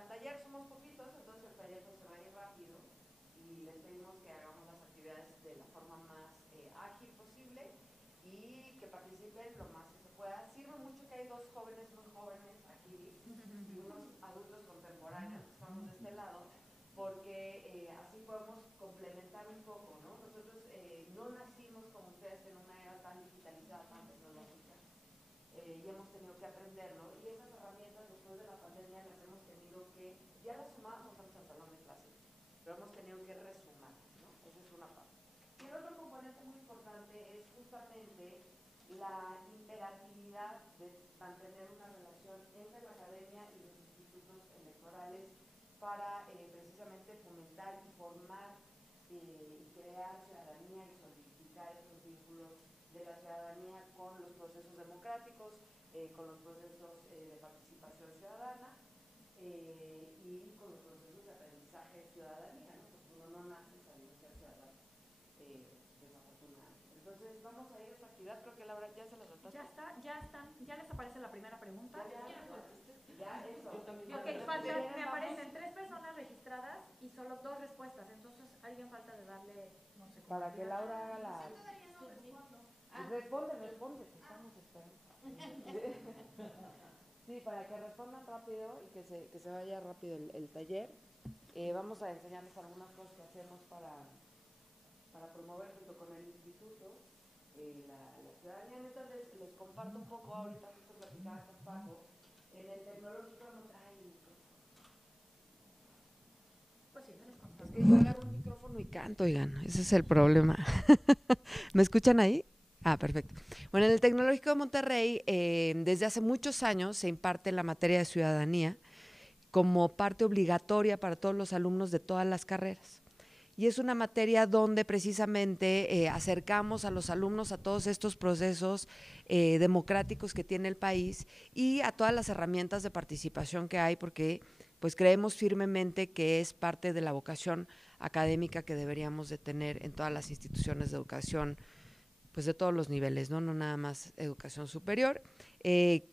al taller, somos poquitos, entonces el taller pues se va a ir rápido y les pedimos que hagamos las actividades de la forma más ágil posible y que participen lo más que se pueda. Sirve mucho que hay dos jóvenes muy jóvenes aquí y unos adultos contemporáneos que estamos de este lado, porque así podemos complementar un poco, ¿no? Nosotros no nacimos como ustedes en una era tan digitalizada, tan tecnológica, y hemos tenido que aprenderlo, y esas herramientas después de la pandemia las hemos tenido que, ya las sumábamos antes al salón de clases, pero hemos tenido que resumarlas, ¿no? Esa es una parte. Y el otro componente muy importante es justamente la imperatividad de mantener una relación entre la academia y los institutos electorales para precisamente fomentar y formar y crear ciudadanía y solidificar esos vínculos de la ciudadanía con los procesos democráticos, con los procesos de participación ciudadana y con los procesos de aprendizaje de ciudadanía, ¿no? Porque uno no nace sabiendo ser ciudadano, desafortunadamente. Entonces vamos a ir a esta actividad, creo que Laura ya se la saltaste. Ya está, ya están, ya les aparece la primera pregunta. Ya, eso. Ok, faltan, me aparecen 3 personas registradas y solo 2 respuestas, entonces alguien falta de darle, no sé cómo. Para que Laura haga la… Responde, te estamos esperando. Sí, para que respondan rápido y que se vaya rápido el taller. Vamos a enseñarles algunas cosas que hacemos para promover junto con el instituto la ciudadanía. Entonces les comparto un poco, ahorita justo platicaba con Paco, en el tecnológico. Ay, pues sí, les comparto. Es que yo agarro un micrófono y canto, oigan, ese es el problema. ¿Me escuchan ahí? Ah, perfecto. Bueno, en el Tecnológico de Monterrey, desde hace muchos años se imparte la materia de ciudadanía como parte obligatoria para todos los alumnos de todas las carreras. Y es una materia donde precisamente acercamos a los alumnos a todos estos procesos democráticos que tiene el país y a todas las herramientas de participación que hay, porque pues creemos firmemente que es parte de la vocación académica que deberíamos de tener en todas las instituciones de educación, pues de todos los niveles, ¿no? No nada más educación superior.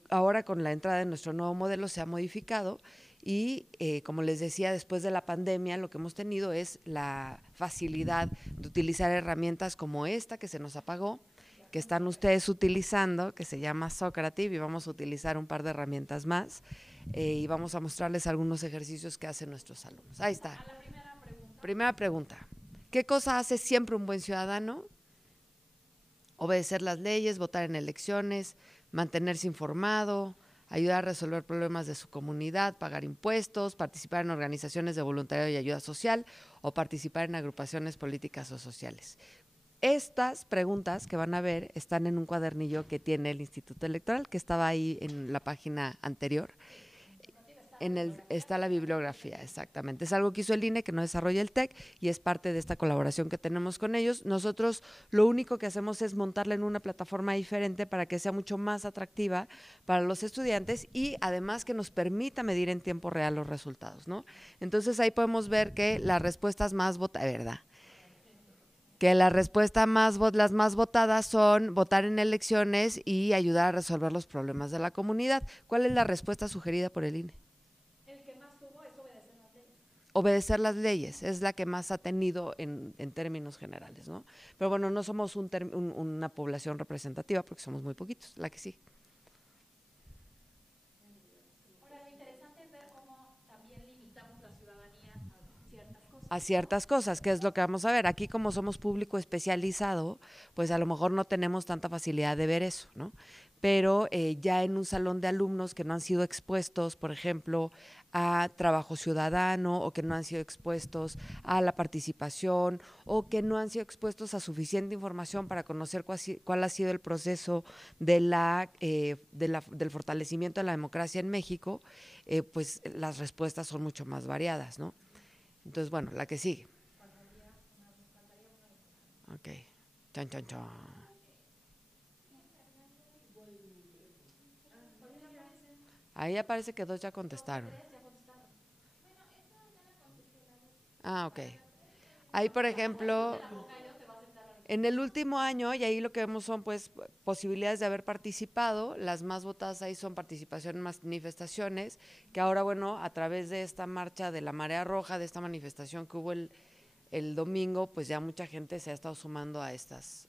Ahora con la entrada de nuestro nuevo modelo se ha modificado y como les decía, después de la pandemia lo que hemos tenido es la facilidad de utilizar herramientas como esta que se nos apagó, que están ustedes utilizando, que se llama Socrative, y vamos a utilizar un par de herramientas más y vamos a mostrarles algunos ejercicios que hacen nuestros alumnos. Ahí está. Primera pregunta. ¿Qué cosa hace siempre un buen ciudadano? Obedecer las leyes, votar en elecciones, mantenerse informado, ayudar a resolver problemas de su comunidad, pagar impuestos, participar en organizaciones de voluntariado y ayuda social o participar en agrupaciones políticas o sociales. Estas preguntas que van a ver están en un cuadernillo que tiene el Instituto Electoral, que estaba ahí en la página anterior. Está la bibliografía, exactamente. Es algo que hizo el INE, que no desarrolla el TEC, y es parte de esta colaboración que tenemos con ellos. Nosotros lo único que hacemos es montarla en una plataforma diferente para que sea mucho más atractiva para los estudiantes y además que nos permita medir en tiempo real los resultados, ¿no? Entonces ahí podemos ver que las respuestas más votadas, ¿verdad? Que las las más votadas son votar en elecciones y ayudar a resolver los problemas de la comunidad. ¿Cuál es la respuesta sugerida por el INE? Obedecer las leyes, es la que más ha tenido en términos generales, ¿no? Pero bueno, no somos una población representativa porque somos muy poquitos, la que sí. Ahora, lo interesante es ver cómo también limitamos la ciudadanía a ciertas cosas. A ciertas cosas, que es lo que vamos a ver. Aquí como somos público especializado, pues a lo mejor no tenemos tanta facilidad de ver eso, ¿no? Pero ya en un salón de alumnos que no han sido expuestos, por ejemplo, a trabajo ciudadano o que no han sido expuestos a la participación o que no han sido expuestos a suficiente información para conocer cuál ha sido el proceso del fortalecimiento de la democracia en México, pues las respuestas son mucho más variadas, ¿no? Entonces, bueno, la que sigue. Ok. Chan, chan, chan. Ahí aparece que 2 ya contestaron. Ah, ok. Ahí, por ejemplo, En el último año, y ahí lo que vemos son pues posibilidades de haber participado, las más votadas ahí son participación en manifestaciones, que ahora, bueno, a través de esta marcha de la Marea Roja, de esta manifestación que hubo el domingo, pues ya mucha gente se ha estado sumando a estas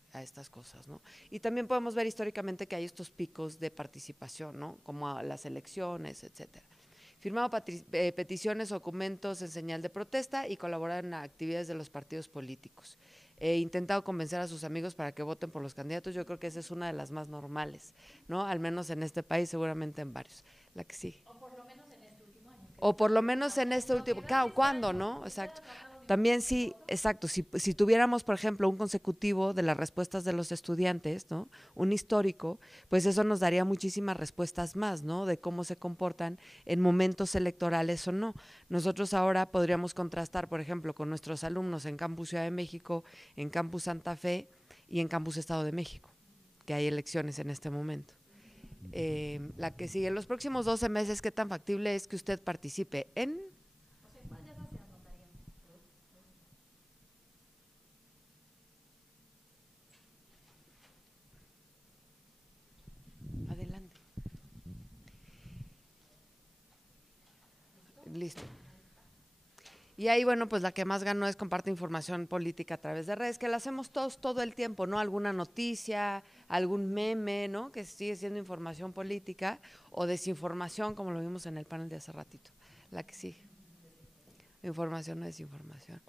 cosas, ¿no? Y también podemos ver históricamente que hay estos picos de participación, ¿no? Como a las elecciones, etcétera. Firmado peticiones o documentos en señal de protesta y colaborar en actividades de los partidos políticos. He intentado convencer a sus amigos para que voten por los candidatos. Yo creo que esa es una de las más normales, ¿no? Al menos en este país, seguramente en varios. La que sí. O por lo menos en este último año. O por lo menos en este último, claro, ¿cuándo, no? Exacto. También sí, exacto, si tuviéramos, por ejemplo, un consecutivo de las respuestas de los estudiantes, ¿no? Un histórico, pues eso nos daría muchísimas respuestas más, ¿no? De cómo se comportan en momentos electorales o no. Nosotros ahora podríamos contrastar, por ejemplo, con nuestros alumnos en Campus Ciudad de México, en Campus Santa Fe y en Campus Estado de México, que hay elecciones en este momento. La que sigue, en los próximos 12 meses, ¿qué tan factible es que usted participe en? O sea, ¿cuál de esas se anotarían? Adelante. Listo. Y ahí, bueno, pues la que más ganó es comparte información política a través de redes, que la hacemos todos todo el tiempo, ¿no? Alguna noticia, algún meme, ¿no? Que sigue siendo información política o desinformación, como lo vimos en el panel de hace ratito. La que sigue. Información o desinformación.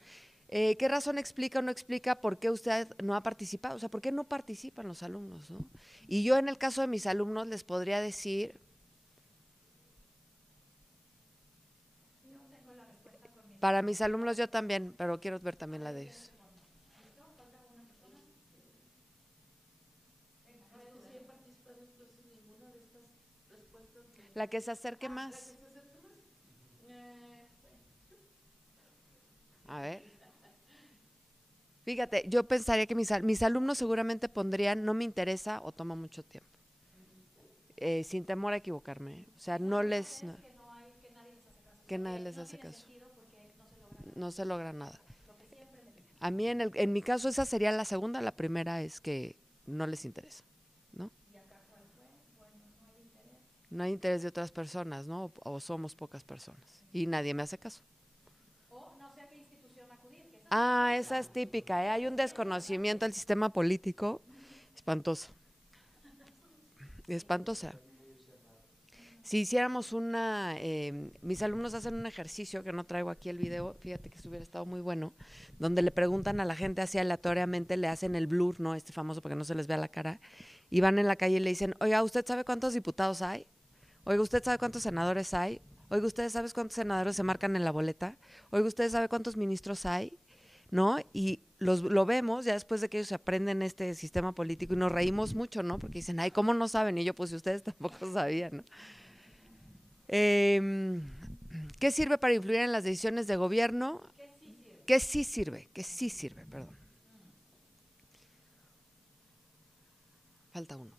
¿Qué razón explica o no explica por qué usted no ha participado? O sea, ¿por qué no participan los alumnos, no? Y yo en el caso de mis alumnos les podría decir… Para mis alumnos yo también, pero quiero ver también la de ellos. La que se acerque más. A ver. Fíjate, yo pensaría que mis alumnos seguramente pondrían no me interesa o toma mucho tiempo. Sin temor a equivocarme. O sea, no les… No, que nadie les hace caso. No se logra nada. A mí, en mi caso, esa sería la segunda. La primera es que no les interesa, ¿no? No hay interés de otras personas, ¿no? O somos pocas personas. Y nadie me hace caso. O no sé a qué institución acudir. Esa es típica, ¿eh? Hay un desconocimiento del sistema político espantoso. Espantosa. Si hiciéramos mis alumnos hacen un ejercicio, que no traigo aquí el video, fíjate que eso hubiera estado muy bueno, donde le preguntan a la gente así aleatoriamente, le hacen el blur, ¿no? Este famoso para que no se les vea la cara, y van en la calle y le dicen, oiga, ¿usted sabe cuántos diputados hay? Oiga, ¿usted sabe cuántos senadores hay? Oiga, ¿usted sabe cuántos senadores se marcan en la boleta? Oiga, ¿usted sabe cuántos ministros hay? ¿No? Y lo vemos ya después de que ellos aprenden este sistema político y nos reímos mucho, ¿no? Porque dicen, ay, ¿cómo no saben? Y yo, pues, si ustedes tampoco sabían, ¿no? ¿Qué sirve para influir en las decisiones de gobierno? ¿Qué sí sirve? ¿Qué sí sirve? Perdón. Falta uno.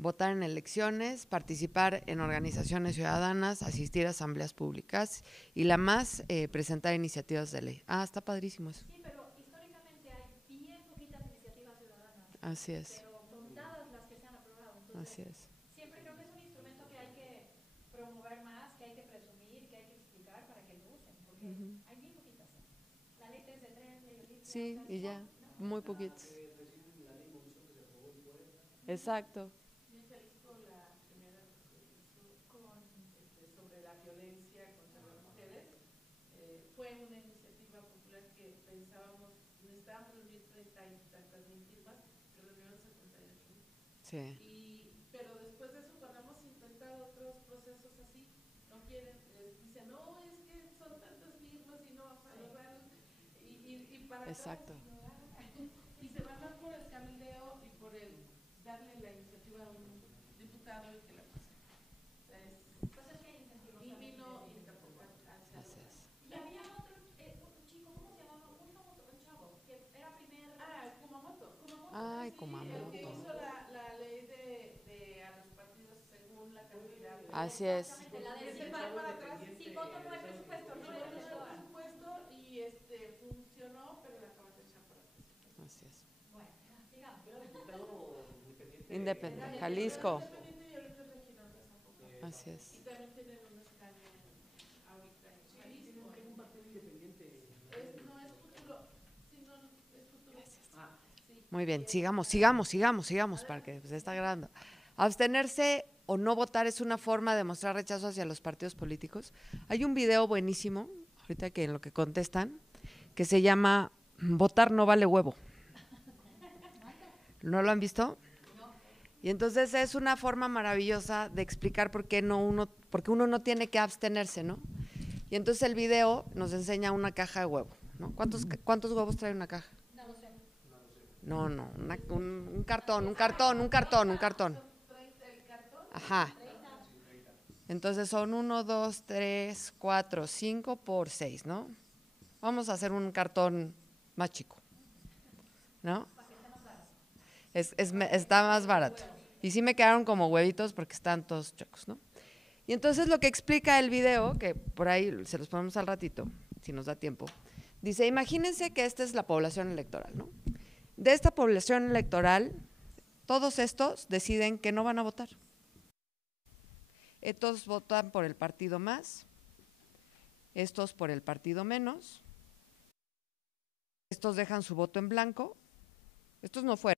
Votar en elecciones, participar en organizaciones ciudadanas, asistir a asambleas públicas y la más, presentar iniciativas de ley. Está padrísimo eso. Sí, pero históricamente hay bien poquitas iniciativas ciudadanas. Así es. Pero contadas las que se han aprobado. Entonces, así es. Siempre creo que es un instrumento que hay que promover más, que hay que presumir, que hay que explicar para que lo usen, porque hay bien poquitas. La ley 3 de 3, ley de sí, y ya, muy poquitos. Exacto. Sobre la violencia contra las mujeres, fue una iniciativa popular que pensábamos, necesitábamos reunir 30 y tantas mil firmas, se reunieron 78,000. Sí. Pero después de eso, cuando hemos intentado otros procesos así, no quieren, dicen, no, es que son tantas firmas y no vamos a lograr. Y para Exacto. Y se van más por el cabildeo y por el darle la iniciativa a un diputado y que la pase. Y había otro chico, ¿cómo se llamaba? Muy famoso, un chavo, que era primer… Kumamoto. Ay, Kumamoto. El que hizo la ley Así es. Exactamente, la del Ese sin echar voto. para atrás, Sin voto no hay presupuesto, no hay presupuesto y funcionó, pero la acaban de echar para atrás. Así es. Bueno, sigamos. Independiente. Jalisco. Independiente y ahorita es regional de Zapopan. Así es. Y también tienen un escaño ahorita en Jalisco. Un partido independiente. No es futuro, sino es futuro. Sí. Muy bien, sigamos, para que se está grabando. Abstenerse o no votar es una forma de mostrar rechazo hacia los partidos políticos. Hay un video buenísimo, ahorita que en lo que contestan, que se llama Votar no vale huevo. ¿No lo han visto? Y entonces es una forma maravillosa de explicar por qué uno no tiene que abstenerse, ¿no? Y entonces el video nos enseña una caja de huevo, ¿no? ¿Cuántos huevos trae una caja? No lo sé. No, un cartón. Ajá. Entonces son 1, 2, 3, 4, 5 por 6, ¿no? Vamos a hacer un cartón más chico, ¿no? Está más barato. Y sí me quedaron como huevitos porque están todos chocos, ¿no? Y entonces lo que explica el video, que por ahí se los ponemos al ratito, si nos da tiempo, dice, imagínense que esta es la población electoral, ¿no? De esta población electoral, todos estos deciden que no van a votar. Estos votan por el partido más, estos por el partido menos, estos dejan su voto en blanco, estos no fueron,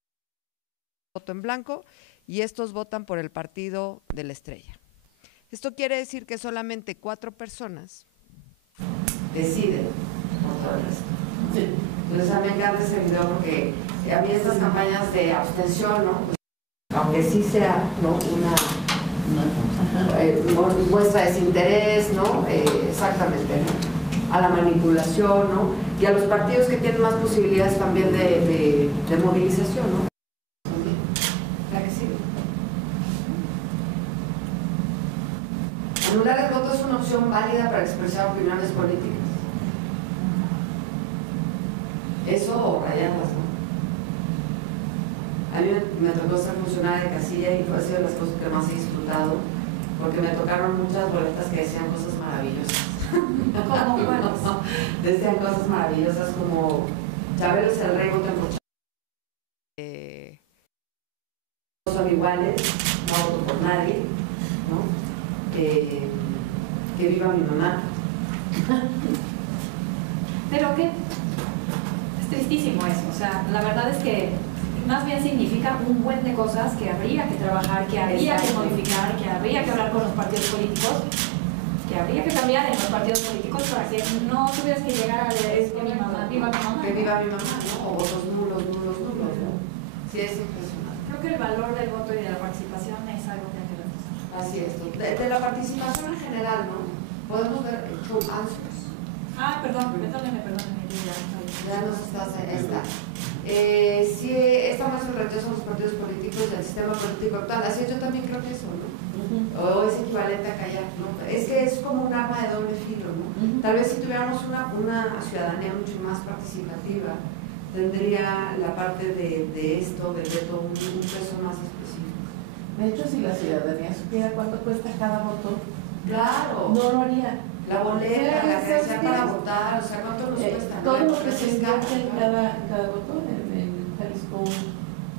voto en blanco, y estos votan por el partido de la estrella. Esto quiere decir que solamente 4 personas deciden por todo el resto. Sí. Entonces a mí me encanta ese video porque a mí estas campañas de abstención, ¿no? Pues, aunque sí sea, ¿no?, una muestra de desinterés, ¿no? Exactamente, ¿no?, a la manipulación, ¿no?, y a los partidos que tienen más posibilidades también de movilización, ¿no? ¿La que sigue? Anular el voto es una opción válida para expresar opiniones políticas. Eso o rayarlas, ¿no? A mí me tocó ser funcionaria de casilla y fue así de las cosas que más he disfrutado, porque me tocaron muchas boletas que decían cosas maravillosas. ¿Cómo cuáles? Decían cosas maravillosas como Chabelo es el rey, voten por Chabelo. Todos son iguales, no voto por nadie, ¿no? Que viva mi mamá. Pero que es tristísimo eso, o sea, la verdad es que más bien significa un buen de cosas que habría que trabajar, que habría que modificar, que habría que hablar con los partidos políticos, que habría que cambiar en los partidos políticos para que no tuvieras que llegar a leer que mi mamá, viva mi mamá. Que viva mi mamá, ¿no? O votos nulos, ¿no? Sí, es impresionante. Creo que el valor del voto y de la participación es algo que hay que reforzar. Así es. De la participación en general, ¿no? Podemos ver el True Answers. Perdóneme, Ya nos estás en esta. Sí, esta más el rechazo a los partidos políticos del sistema político actual. Así es, yo también creo que eso, ¿no? O es equivalente a callar, ¿no? Es que es como un arma de doble filo, ¿no? Tal vez si tuviéramos una ciudadanía mucho más participativa, tendría la parte de esto, del veto, un peso más específico. De hecho, si la ciudadanía supiera cuánto cuesta cada voto, Claro. no lo haría. La boleta, la credencial ¿sabes para qué? votar, o sea, ¿cuánto nos cuesta? Todo lo que se invierte en cada... cada voto. En Jalisco,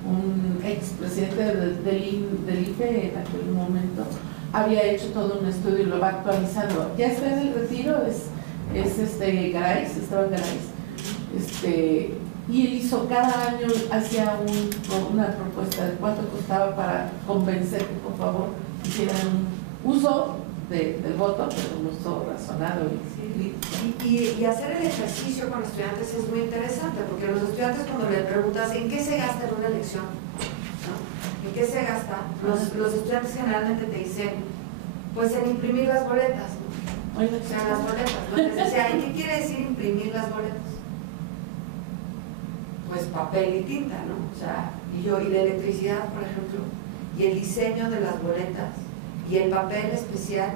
un expresidente del IFE en aquel momento había hecho todo un estudio y lo va actualizando. Ya está en el retiro, es Garay, Esteban Garay. Y él hizo cada año, hacía una propuesta de cuánto costaba para convencer que por favor hicieran un uso del voto, pero un uso razonado. Y hacer el ejercicio con los estudiantes es muy interesante, porque los estudiantes cuando le preguntas en qué se gasta en una elección, ¿no? ¿En qué se gasta? Los estudiantes generalmente te dicen, pues en imprimir las boletas, ¿no? O sea, las boletas, ¿no? Les decía, ¿y qué quiere decir imprimir las boletas? Pues papel y tinta, ¿no? O sea, y la electricidad, por ejemplo, y el diseño de las boletas, y el papel especial,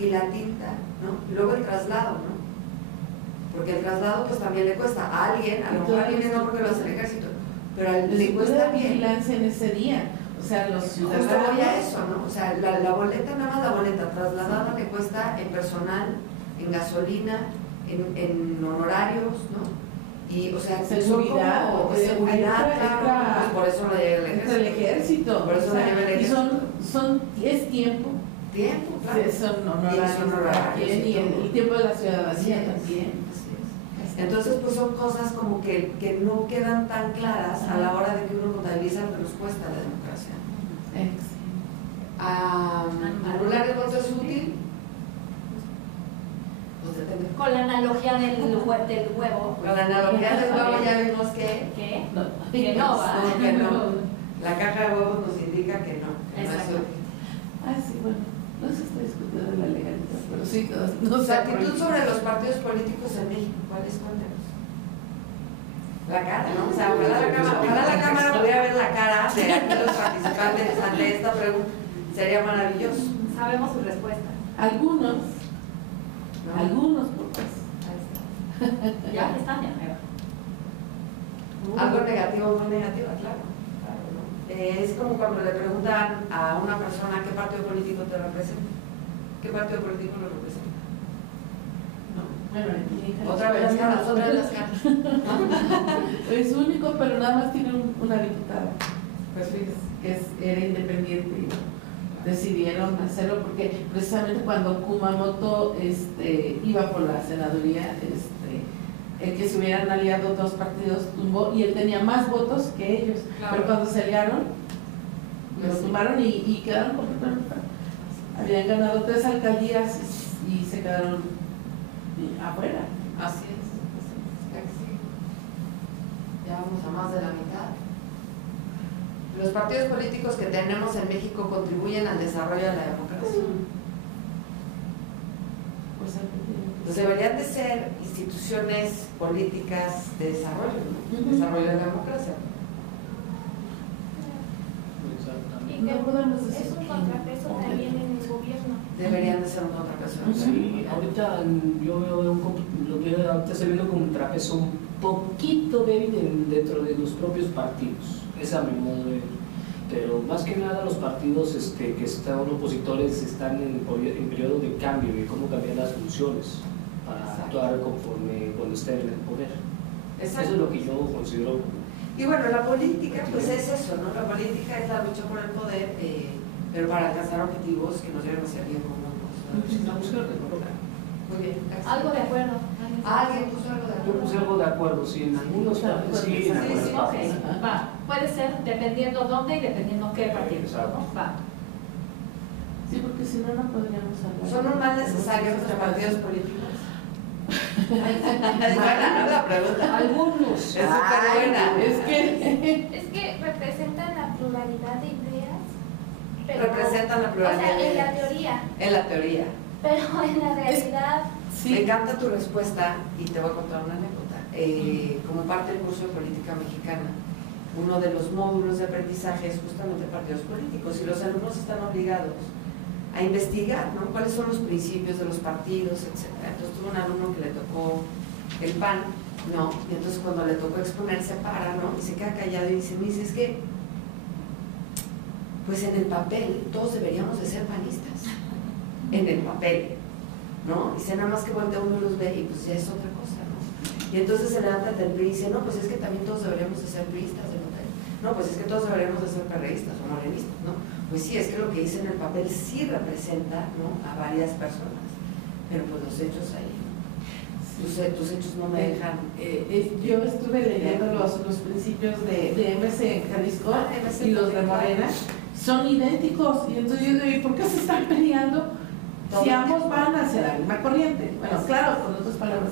y la tinta, ¿no? Y luego el traslado, ¿no? Porque el traslado pues también le cuesta a alguien, a lo mejor a alguien no porque lo hace el ejército, pero le cuesta bien. Vigilancia en ese día. O sea, los Justo ciudadanos. voy a eso, ¿no? O sea, la boleta, nada más la boleta trasladada le cuesta en personal, en gasolina, en honorarios, ¿no? Y, o sea, Seguridad, son como seguridad, claro, pues por eso lo lleva el ejército. Por eso Por eso lo lleva el y ejército. es tiempo. Tiempo, claro. Son honorarios y el tiempo de la ciudadanía también. Así es. Entonces, pues son cosas como que no quedan tan claras a la hora de que uno contabiliza lo que nos cuesta la democracia. ¿Anular el voto es útil? Pues depende. Con la analogía del huevo. Con la analogía del huevo ya vimos que Que no va. no, que no. La caja de huevos nos indica que no. Que no es Exacto. útil. Sí, bueno, no se está discutiendo de la legalidad, pero sí, Su actitud sobre los partidos políticos en México, ¿cuál es? Cuéntanos. La cara, ¿no? O sea, ojalá la cámara pudiera ver la cara de aquí los participantes ante esta pregunta. Sería maravilloso. Sabemos su respuesta. algunos, ¿No? pocos. Ya están, ya me va. Algo negativo, muy negativa, claro. ¿No? Es como cuando le preguntan a una persona qué partido político te representa. ¿Qué partido político lo representa? Bueno, aquí Otra vez las caras, otra vez las caras. es único, pero nada más tiene una diputada. Pues que era independiente y decidieron hacerlo porque precisamente cuando Kumamoto iba por la senaduría, el que se hubieran aliado dos partidos tumbó y él tenía más votos que ellos. Claro. Pero cuando se aliaron, lo Sí. tumbaron y quedaron completamente. Habían ganado 3 alcaldías y se quedaron afuera. Así es. Ya vamos a más de la mitad. Los partidos políticos que tenemos en México contribuyen al desarrollo de la democracia. Pues deberían de ser instituciones políticas de desarrollo, ¿no? Desarrollo de la democracia. Y No que podemos decir es un que contrapeso no. también en el gobierno. Deberían de ser un contrapeso. Sí, ahorita yo veo lo que ahorita estoy viendo como un trapezo un poquito débil dentro de los propios partidos, esa mi modo de ver. Pero más que nada los partidos que están opositores están en periodo de cambio y cómo cambiar las funciones para Exacto. actuar conforme cuando estén en el poder. Exacto. Eso es lo que yo considero. Y bueno, la política pues es eso, ¿no? La política es la lucha por el poder, pero para alcanzar objetivos que nos lleven hacia el bien común. La búsqueda de acuerdo. Muy bien. gracias. Algo de acuerdo. ¿Alguien puso algo de Yo acuerdo? puse algo de acuerdo, sí, en algunos partes sí, en Sí, algunas sí, partes. Ok, va. Puede ser dependiendo dónde y dependiendo qué partido. Exacto. ¿No? Va. Sí, porque si no, no podríamos hablar. ¿Son un mal necesario entre partidos políticos? Es buena, ¿no? La pregunta. Algunos. Es súper buena. Es que Es que representan la pluralidad de ideas. Pero, Representan la pluralidad O sea, de en la ideas. teoría. En la teoría. Pero en la realidad. Me sí. encanta tu respuesta y te voy a contar una anécdota. Como parte del curso de política mexicana, uno de los módulos de aprendizaje es justamente partidos políticos y los alumnos están obligados a investigar, ¿no? Cuáles son los principios de los partidos, etcétera. Entonces tuve un alumno que le tocó el PAN, ¿no? Y entonces cuando le tocó exponer se para, ¿no? Y se queda callado y dice, es que pues en el papel todos deberíamos de ser panistas. En el papel, ¿no? Dice, nada más que voltea uno y los ve y pues ya es otra cosa, ¿no? Y entonces se levanta el PRI y dice, no, pues es que también todos deberíamos de ser priistas en el papel. No, pues es que todos deberíamos de ser perreístas o morenistas, ¿no? Pues sí, es que lo que dice en el papel sí representa, ¿no? A varias personas, pero pues los hechos ahí, ¿no? Tus hechos no me dejan. yo estuve leyendo los principios de MC en Jalisco MC y los de Morena. Son idénticos. Y entonces yo digo, ¿y por qué se están peleando si ambos van hacia la misma corriente? Bueno, claro, con otras palabras.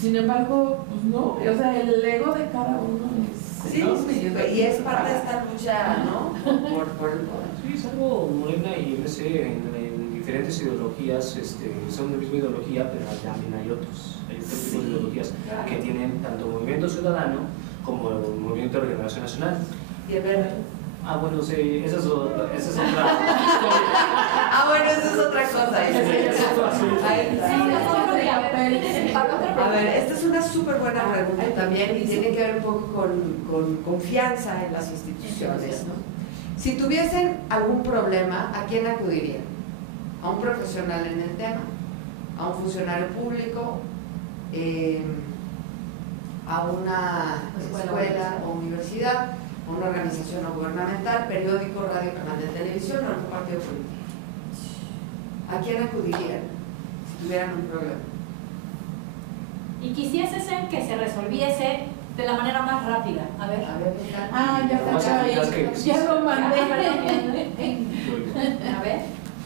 Sin embargo, pues no. O sea, el ego de cada uno es Sí, enorme. y es parte de esta lucha, ¿no? Por el poder. Sí, es algo Morena y MC en diferentes ideologías, son de la misma ideología, pero también hay otros. Hay otros tipos de ideologías que tienen tanto Movimiento Ciudadano como el Movimiento de Regeneración Nacional. Y el verde. Bueno, sí, esa es otra historia. Bueno, eso es otra cosa. Ahí está. A ver, esta es una súper buena pregunta también y tiene que ver un poco con confianza en las instituciones, ¿no? Si tuviesen algún problema, ¿a quién acudirían? ¿A un profesional en el tema? ¿A un funcionario público? ¿A una escuela o universidad? ¿A una organización no gubernamental? ¿Periódico, radio, canal de televisión o algún partido político? ¿A quién acudirían si tuvieran un problema? Y quisiesen que se resolviese de la manera más rápida. A ver. Ya está ahí. Ya lo mandé. A ver.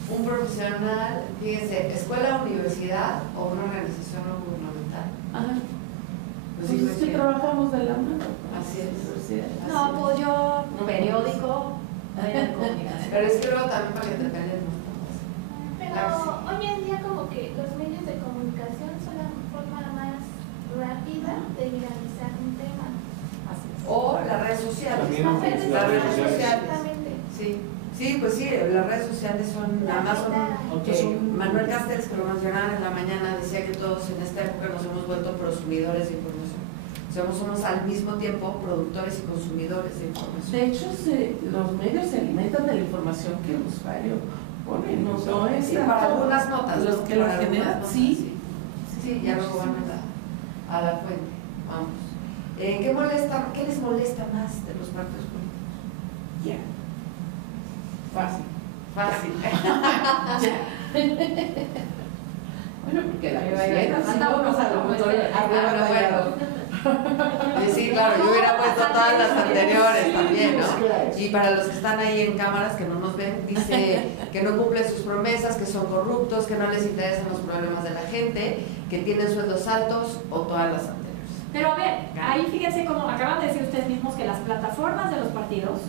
Un profesional, fíjense, escuela, universidad o una organización no gubernamental. Ajá. Pues Pues sí, es que trabajamos de la mano. Así es. No, pues yo, periódico, medio de comunicación. Pero es que luego también para que te peleen no Pero hoy en día como que los medios de comunicación son la forma más rápida de viralizar un tema. Así es. o las redes sociales. También Las redes sociales. Exactamente. Sí. Sí, pues sí, las redes sociales son, nada más son, Manuel Castells, que lo mencionaban en la mañana, decía que todos en esta época nos hemos vuelto prosumidores de información. Somos al mismo tiempo productores y consumidores de información. De hecho, los medios se alimentan de la información que el usuario pone, no es sí, para algunas notas. Los que lo generan, sí. Sí, ya luego van a la fuente. Vamos. ¿Qué les molesta más de los partidos políticos? Ya. Fácil. Fácil. Bueno, porque la Andamos a lo mejor Sí, claro, yo hubiera puesto todas las anteriores también, ¿no? Y para los que están ahí en cámaras que no nos ven, dice que no cumplen sus promesas, que son corruptos, que no les interesan los problemas de la gente, que tienen sueldos altos o todas las anteriores. Pero a ver, ahí fíjense como acaban de decir ustedes mismos que las plataformas de los partidos,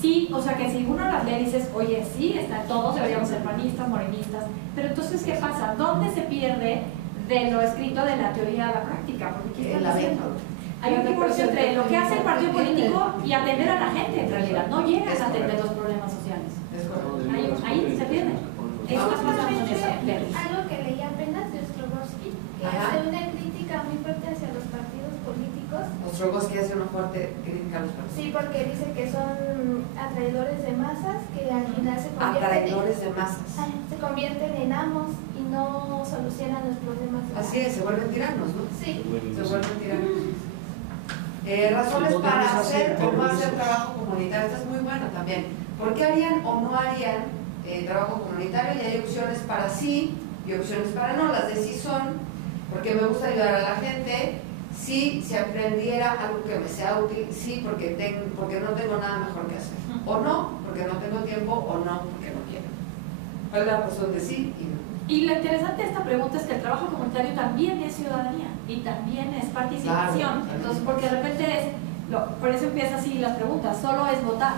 sí, o sea que si uno las lee dices, oye, sí, todos deberíamos ser panistas, morenistas, pero entonces, ¿qué pasa? ¿Dónde se pierde de lo escrito de la teoría a la práctica? Porque ¿qué están haciendo? Hay un divorcio entre lo que hace el partido político y atender a la gente, en realidad. No llegas a atender los problemas sociales. Es correcto. Ahí se pierde. Eso está pasando en esa. Algo que leí apenas de Ostrogowski, que Ajá. hace una crítica muy fuerte hacia los partidos políticos. Ostrogowski hace una fuerte crítica a los partidos. Sí, porque dice que son atraidores de masas, que al final se Atraidores de masas. se convierten en amos y no solucionan los problemas. Así es, se vuelven tiranos, ¿no? Sí. Se vuelven tiranos. Razones para hacer o no hacer trabajo comunitario. Esta es muy buena también. ¿Por qué harían o no harían trabajo comunitario? Y hay opciones para sí y opciones para no. Las de sí son porque me gusta ayudar a la gente, sí, si aprendiera algo que me sea útil, sí, porque no tengo nada mejor que hacer. O no, porque no tengo tiempo, o no, porque no quiero. ¿Cuál es la razón de sí y no? Y lo interesante de esta pregunta es que el trabajo comunitario también es ciudadanía y también es participación. Claro. Entonces, porque de repente por eso empieza así las preguntas, solo es votar.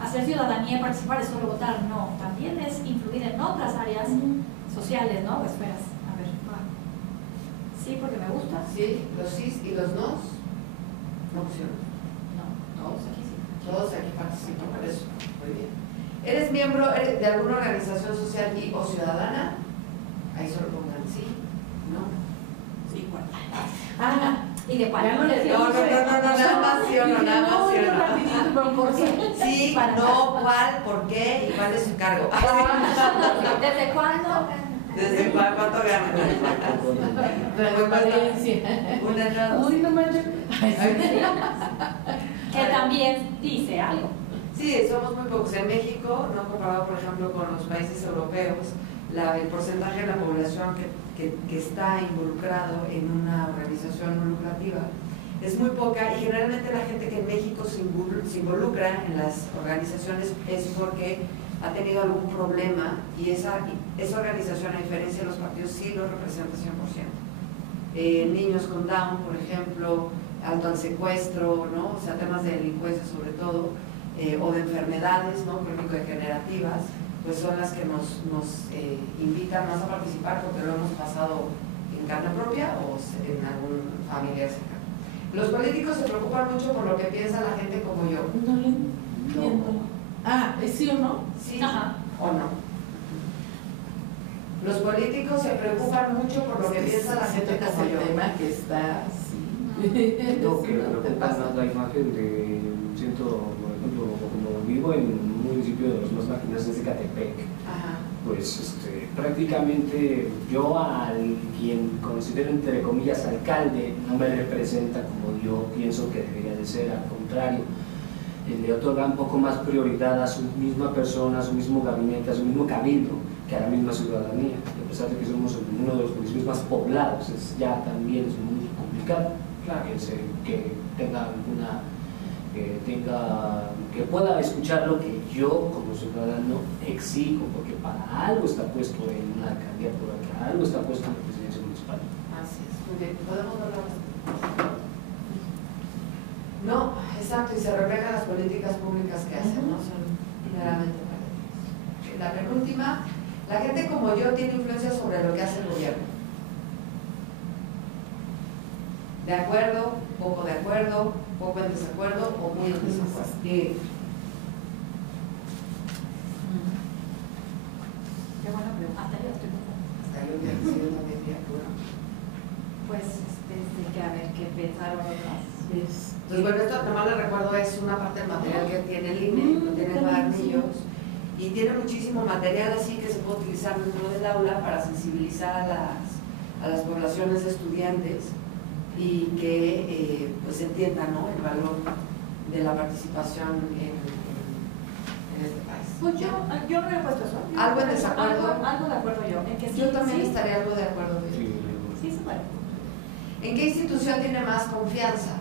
Hacer ciudadanía y participar es solo votar. No, también es influir en otras áreas sociales, ¿no? Esferas. A ver, va. Sí, porque me gusta. Sí, los sí y los no. No opciones. No, todos aquí sí. Todos aquí participan, por eso. Muy bien. ¿Eres miembro de alguna organización social y o ciudadana? Ahí solo pongan sí, no. Sí, ¿cuál? ¿Y de cuál? No, nada más sí o no, nada más sí o no. ¿Por qué? Sí, no, cuál, por qué y cuál es su cargo. ¿Desde cuándo? ¿Desde cuánto ganan? Uy, no manches. Que también dice algo. Sí, somos muy pocos. En México, no comparado, por ejemplo, con los países europeos, el porcentaje de la población que está involucrado en una organización no lucrativa es muy poca, y generalmente la gente que en México se involucra en las organizaciones es porque ha tenido algún problema, y esa organización, a diferencia de los partidos, sí lo representa 100%. Niños con Down, por ejemplo, alto al secuestro, ¿no? O sea, temas de delincuencia sobre todo, o de enfermedades, ¿no? Crónico-degenerativas, pues son las que nos invitan más a participar, porque lo hemos pasado en carne propia o en algún familiar cercano. Los políticos se preocupan mucho por lo que piensa la gente como yo. No le entiendo. ¿Es sí o no? Sí. Ajá. O no. Los políticos se preocupan mucho por lo que piensa la gente como yo. tema que está así. Lo que me preocupa más la imagen de, siento, por ejemplo, como vivo en un municipio de los más marginados de Catepec, pues prácticamente yo al quien considero entre comillas alcalde no me representa como yo pienso que debería de ser, al contrario, le otorga un poco más prioridad a su misma persona, a su mismo gabinete, a su mismo cabildo, que a la misma ciudadanía. A pesar de que somos uno de los municipios más poblados, ya también es muy complicado que tenga alguna, que pueda escuchar lo que yo como ciudadano exijo, porque para algo está puesto en una candidatura, para algo está puesto en la presidencia municipal. Así es, muy bien. ¿Podemos hablar? No, exacto, y se reflejan las políticas públicas que hacen, ¿no? Son meramente para ellos. La penúltima, la gente como yo tiene influencia sobre lo que hace el gobierno. ¿De acuerdo, poco en desacuerdo o muy en desacuerdo? Qué buena pregunta. Hasta yo estoy pues, que a ver qué pensaron otras. Entonces, bueno, esto nomás les recuerdo, es una parte del material que tiene el INE, lo tiene cuadernillos, y tiene muchísimo material así que se puede utilizar dentro del aula para sensibilizar a las poblaciones de estudiantes y que pues entiendan, ¿no?, el valor de la participación en este país. Pues yo no le he puesto eso. ¿Algo en desacuerdo? Algo de acuerdo yo. En que sí, Yo también sí, estaría algo de acuerdo. Sí, se puede. ¿En qué institución tiene más confianza?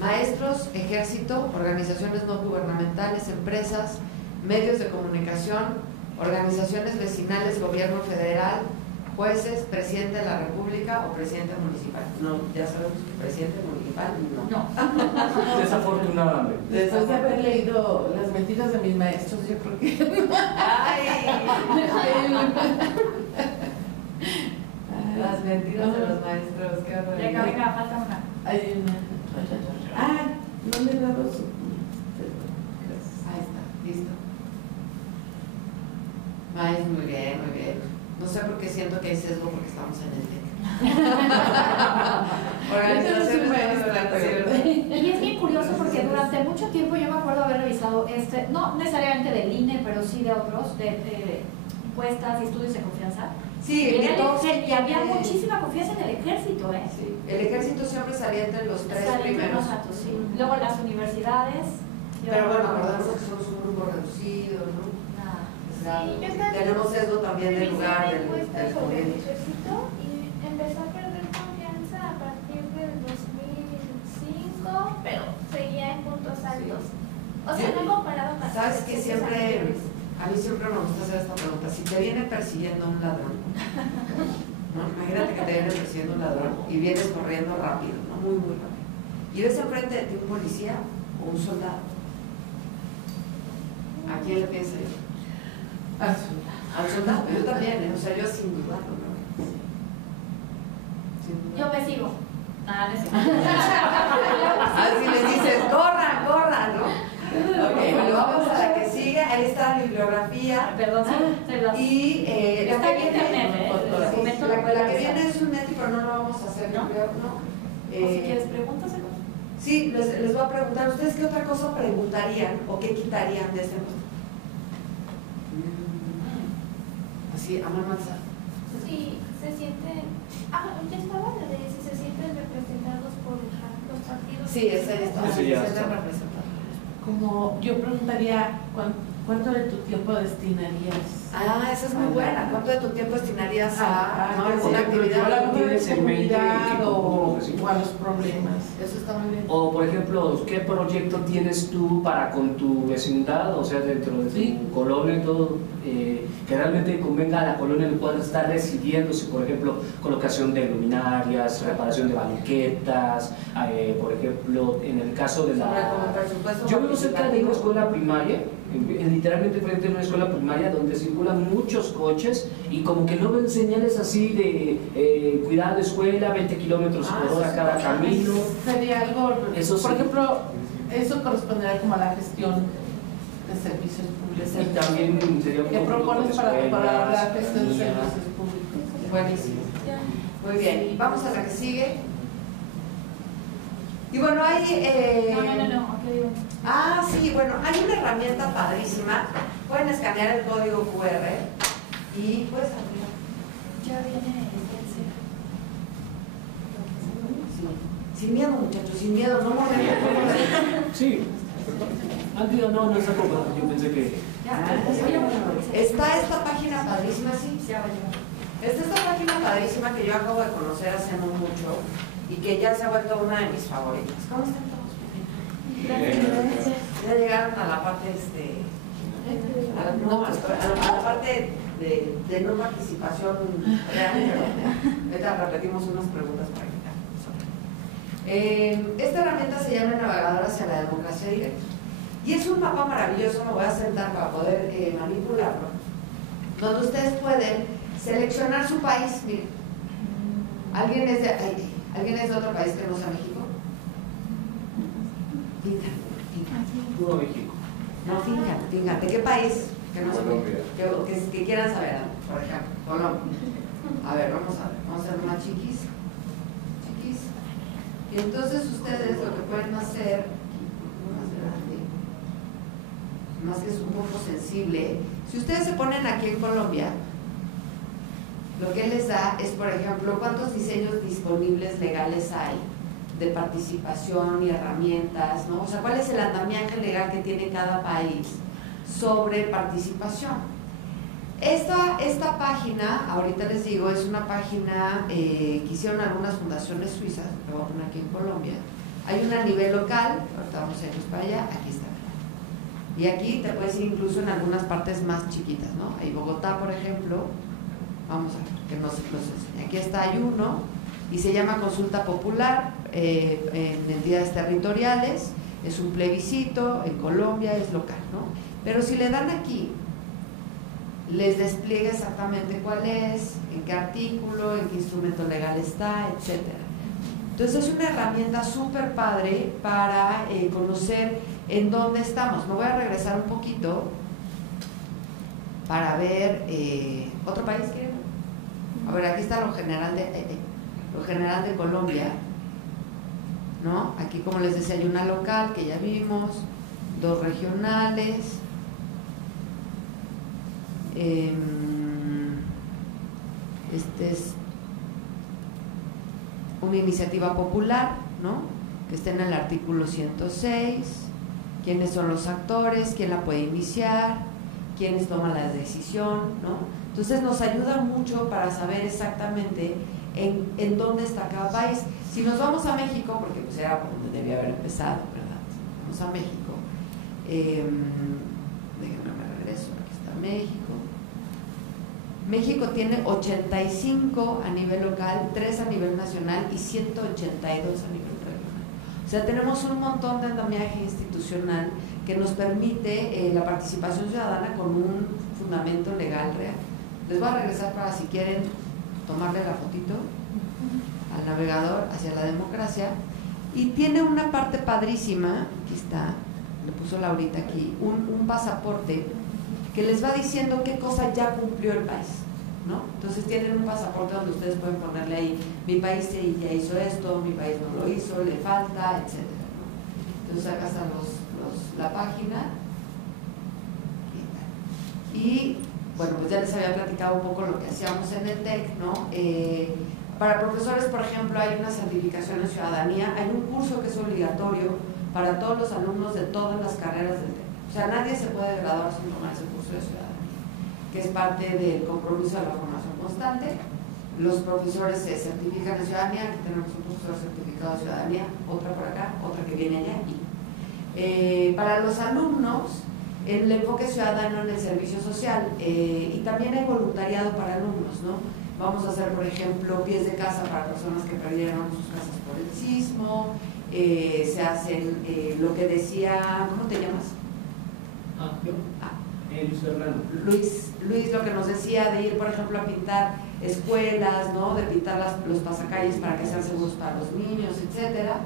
Maestros, ejército, organizaciones no gubernamentales, empresas, medios de comunicación, organizaciones vecinales, gobierno federal, jueces, presidente de la república o presidente municipal. No, ya sabemos que presidente municipal no. Desafortunadamente. Después de haber leído las mentiras de mis maestros, yo creo que... ¡Ay! Las mentiras de los maestros, qué horror. Venga, falta una. Hay una... no le he dado su... Gracias. Ahí está, listo. Ay, muy bien, muy bien. No sé por qué siento que hay sesgo porque estamos en el TEC. Y es bien curioso porque durante mucho tiempo yo me acuerdo haber revisado no necesariamente del INE, pero sí de otros, de encuestas y estudios de confianza. Sí, y había muchísima confianza en el ejército, ¿eh? Sí, el ejército siempre salía entre los tres primeros. Sí. Luego las universidades. Pero bueno, acordamos que somos un grupo reducido, ¿no? Sí, tenemos sesgo también del lugar del sobre el ejército y empezó a perder confianza a partir del 2005, pero seguía en puntos altos. O sea, no comparado con... ¿Sabes que siempre, a mí siempre me gusta hacer esta pregunta? Si te viene persiguiendo un ladrón, ¿no? Imagínate que te viene persiguiendo un ladrón y vienes corriendo rápido, ¿no? Muy, muy rápido. Y ves enfrente de ti un policía o un soldado. ¿A quién le piensa yo? Al soldado. Al soldado, yo también, o sea, yo sin dudarlo, ¿no? Yo me sigo. Así le dices, corran, ¿no? Ok, bueno, vamos a la que sigue. Ahí está la bibliografía. Perdón, Y está la en internet, la que viene es un netty, pero no lo vamos a hacer, ¿no? O si quieres, pregúntaselo. Sí, les voy a preguntar, ¿ustedes qué otra cosa preguntarían o qué quitarían de este puesto? Así, a mano alzada. Sí, se sienten... ya estaba de si se sienten representados por los partidos. Sí, ese está. Ese ya está. Como yo preguntaría, ¿cuánto de tu tiempo destinarías? Esa es muy buena. ¿Cuánto de tu tiempo destinarías a una una actividad? tienes en mente que o a los problemas? Eso está muy bien. O, por ejemplo, ¿qué proyecto tienes tú para con tu vecindad, o sea, dentro de tu colonia y todo, que realmente convenga a la colonia en la cual está residiéndose? Por ejemplo, colocación de luminarias, reparación de banquetas, por ejemplo, en el caso de la... Yo vivo cerca de una escuela primaria, literalmente frente a una escuela primaria donde circulan muchos coches y como que no ven señales así de cuidado de escuela, 20 kilómetros por hora cada camino. Sería algo, Eso sí. por ejemplo, eso correspondería como a la gestión de servicios públicos. Y también sería ¿Qué propones para la gestión de escuelas, servicios públicos? Buenísimo. Muy bien, vamos a la que sigue. Y bueno, hay... No, aquí digo. Ah, sí, bueno, hay una herramienta padrísima. Pueden escanear el código QR y puedes abrir. Ya viene el Sí. Sin miedo, muchachos, sin miedo, no morren. Sí, antes no está comprado, yo pensé que... Está esta página padrísima, sí. Ya va a llegar. Está esta página padrísima que yo acabo de conocer hace no mucho y que ya se ha vuelto una de mis favoritas. ¿Cómo están todos? Gracias. Ya llegaron a la parte, a la parte de no participación real, pero ahorita repetimos unas preguntas para quitar. Esta herramienta se llama Navegador hacia la democracia directa y es un mapa maravilloso. Me voy a sentar para poder manipularlo, donde ustedes pueden seleccionar su país. Miren, ¿alguien es de otro país que no sea México? Finca. Puro México. No, finca. ¿De qué país? Que no que quieran saber, por ejemplo, Colombia. A ver, vamos a hacer más chiquis. Y entonces ustedes lo que pueden hacer, más grande, más que es un poco sensible, si ustedes se ponen aquí en Colombia, lo que les da es, por ejemplo, cuántos diseños disponibles legales hay de participación y herramientas, ¿no? O sea, cuál es el andamiaje legal que tiene cada país sobre participación. Esta página, ahorita les digo, es una página que hicieron algunas fundaciones suizas, lo voy a poner aquí en Colombia. Hay una a nivel local, ahorita vamos a irnos para allá, aquí está. Y aquí te puedes ir incluso en algunas partes más chiquitas, ¿no? Hay Bogotá, por ejemplo, vamos a ver, que nos enseñe. Aquí está, hay uno, y se llama Consulta Popular en entidades territoriales, es un plebiscito, en Colombia es local, ¿no? Pero si le dan aquí, les despliega exactamente cuál es, en qué artículo, en qué instrumento legal está, etc. Entonces es una herramienta súper padre para conocer en dónde estamos. Me voy a regresar un poquito para ver otro país, ¿quieren? A ver, aquí está lo general de Colombia, ¿no? Aquí, como les decía, hay una local que ya vimos, dos regionales. Este es una iniciativa popular, ¿no? Que está en el artículo 106, quiénes son los actores, quién la puede iniciar, quiénes toman la decisión, ¿no? Entonces nos ayuda mucho para saber exactamente en dónde está cada país. Si nos vamos a México, porque pues era por donde debía haber empezado, ¿verdad? Vamos a México, déjenme me regreso, aquí está México. México tiene 85 a nivel local, 3 a nivel nacional y 182 a nivel regional. O sea, tenemos un montón de andamiaje institucional que nos permite la participación ciudadana con un fundamento legal real. Les voy a regresar para, si quieren, tomarle la fotito al navegador hacia la democracia. Y tiene una parte padrísima, aquí está, le puso Laurita aquí, un pasaporte que les va diciendo qué cosa ya cumplió el país, ¿no? Entonces tienen un pasaporte donde ustedes pueden ponerle ahí, mi país ya hizo esto, mi país no lo hizo, le falta, etc., ¿no? Entonces acá están la página. Y bueno, pues ya les había platicado un poco lo que hacíamos en el TEC, ¿no? Para profesores, por ejemplo, hay una certificación en ciudadanía, hay un curso que es obligatorio para todos los alumnos de todas las carreras del TEC. O sea, nadie se puede graduar sin tomar ese curso de ciudadanía, que es parte del compromiso de la formación constante. Los profesores se certifican en ciudadanía, aquí tenemos un profesor certificado de ciudadanía, otra por acá, otra que viene allá. Para los alumnos, el enfoque ciudadano en el servicio social, y también hay voluntariado para alumnos, ¿no? Vamos a hacer, por ejemplo, pies de casa para personas que perdieron sus casas por el sismo, se hacen lo que decía, ¿cómo te llamas? Yo. Luis Fernando. Luis, lo que nos decía de ir, por ejemplo, a pintar escuelas, ¿no? De pintar los pasacalles para que sean seguros para los niños, etcétera.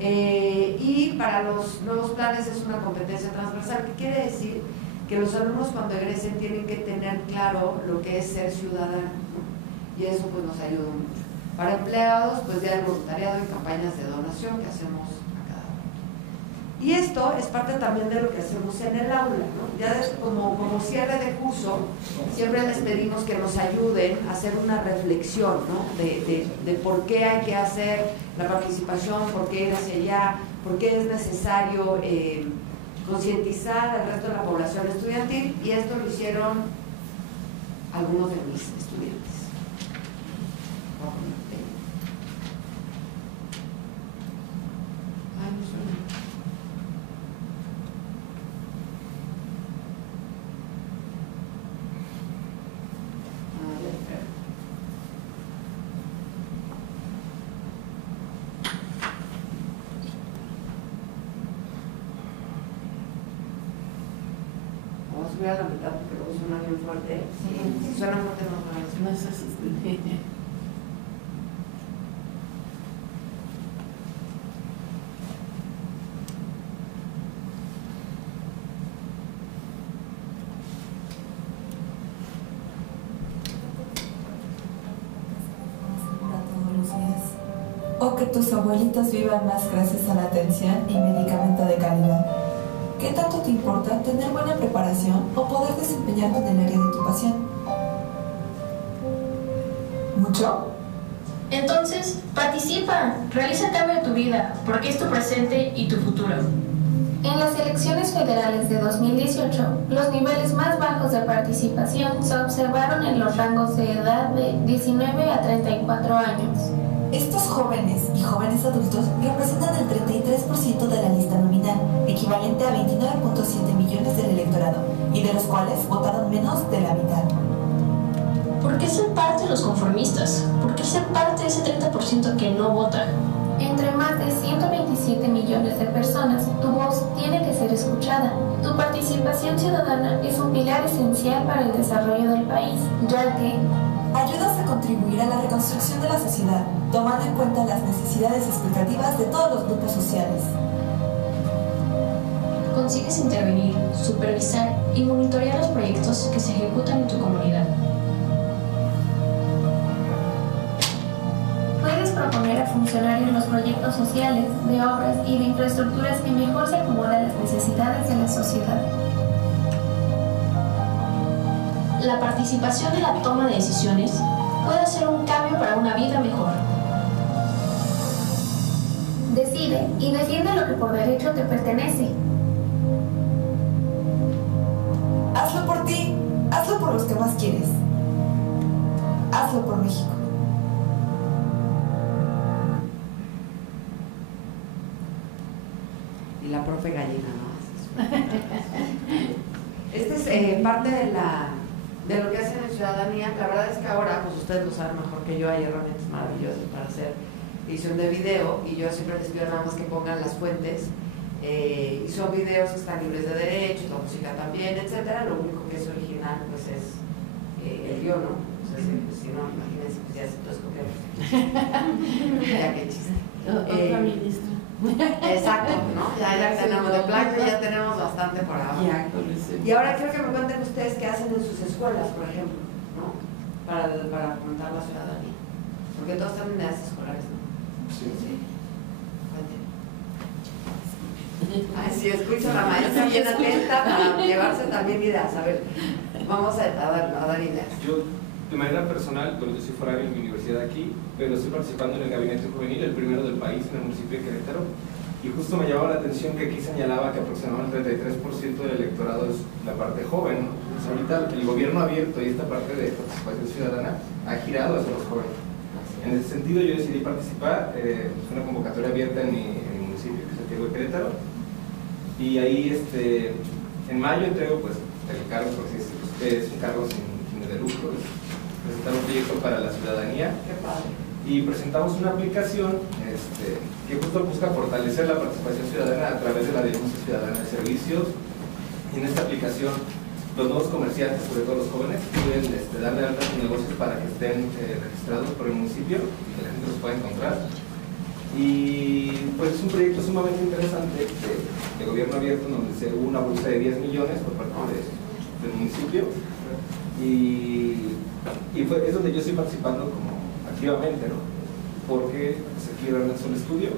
Y para los nuevos planes es una competencia transversal, que quiere decir que los alumnos cuando egresen tienen que tener claro lo que es ser ciudadano, ¿no? Y eso pues nos ayuda mucho. Para empleados, pues ya el voluntariado y campañas de donación que hacemos a cada uno. Y esto es parte también de lo que hacemos en el aula, ¿no? Ya como cierre de curso, siempre les pedimos que nos ayuden a hacer una reflexión, ¿no? de por qué hay que hacer la participación, por qué ir hacia allá, por qué es necesario concientizar al resto de la población estudiantil, y esto lo hicieron algunos de mis estudiantes. Ay, no suena. Vamos a subir a la mitad porque luego suena bien fuerte. Sí. Si suena fuerte no puedo decir. No es así. O que tus abuelitos vivan más gracias a la atención y medicamento de calidad. ¿Qué tanto te importa tener buena preparación o poder desempeñarte en el área de tu pasión? ¿Mucho? Entonces, participa, realiza el cambio de tu vida, porque es tu presente y tu futuro. En las elecciones federales de 2018, los niveles más bajos de participación se observaron en los rangos de edad de 19 a 34 años. Estos jóvenes y jóvenes adultos representan el 33% de la lista nominal, equivalente a 29.7 millones del electorado, y de los cuales votaron menos de la mitad. ¿Por qué ser parte de los conformistas? ¿Por qué ser parte de ese 30% que no vota? Entre más de 127 millones de personas, tu voz tiene que ser escuchada. Tu participación ciudadana es un pilar esencial para el desarrollo del país, ya que ayudas a contribuir a la reconstrucción de la sociedad, tomando en cuenta las necesidades explicativas de todos los grupos sociales. Consigues intervenir, supervisar y monitorear los proyectos que se ejecutan en tu comunidad. puedes proponer a funcionarios los proyectos sociales, de obras y de infraestructuras que mejor se acomodan a las necesidades de la sociedad. La participación en la toma de decisiones puede hacer un cambio para una vida mejor. Decide y defiende lo que por derecho te pertenece. Hazlo por ti, hazlo por los que más quieres. Hazlo por México. Y la profe gallina, ¿no? Este es parte de lo que hacen en Ciudadanía. La verdad es que ahora, pues ustedes lo saben mejor que yo, hay herramientas maravillosas para hacer edición de video, y yo siempre les pido nada más que pongan las fuentes, y son videos que están libres de derechos, la música también, etcétera. Lo único que es original pues es el guión, ¿no? O sea, si no, imagínense, pues ya se todos copiamos. Ya qué chiste. Otra ministra. Exacto, ¿no? Ya tenemos de plagio, ya tenemos bastante por abajo. Y ahora quiero que me cuenten ustedes qué hacen en sus escuelas, por ejemplo, ¿no? Para fomentar la ciudadanía. Porque todos están en edades escolares, ¿no? Sí. Cuenten. Ay, sí, escucho a la maestra bien atenta para llevarse también ideas. A ver, vamos a dar ideas. Yo, de manera personal, bueno, yo soy forario en mi universidad aquí, pero estoy participando en el gabinete juvenil, el primero del país en el municipio de Querétaro, y justo me llamaba la atención que aquí señalaba que aproximadamente el 33% del electorado es la parte joven, ¿no? Pues ahorita el gobierno abierto y esta parte de participación ciudadana ha girado hacia los jóvenes. En ese sentido yo decidí participar, fue una convocatoria abierta en mi municipio, que es Santiago de Querétaro, y ahí en mayo entrego pues el cargo, porque es un cargo sin de lucro, es presentar un proyecto para la ciudadanía. Qué padre. Y presentamos una aplicación que justo busca fortalecer la participación ciudadana a través de la denuncia ciudadana de servicios. Y en esta aplicación los nuevos comerciantes, sobre todo los jóvenes, pueden darle alta a sus negocios para que estén registrados por el municipio y que la gente los pueda encontrar. Y pues es un proyecto sumamente interesante de gobierno abierto, donde se hubo una bolsa de 10 millones por parte del municipio. Y es donde yo estoy participando como activamente, ¿no? porque pues, aquí realmente solo estudio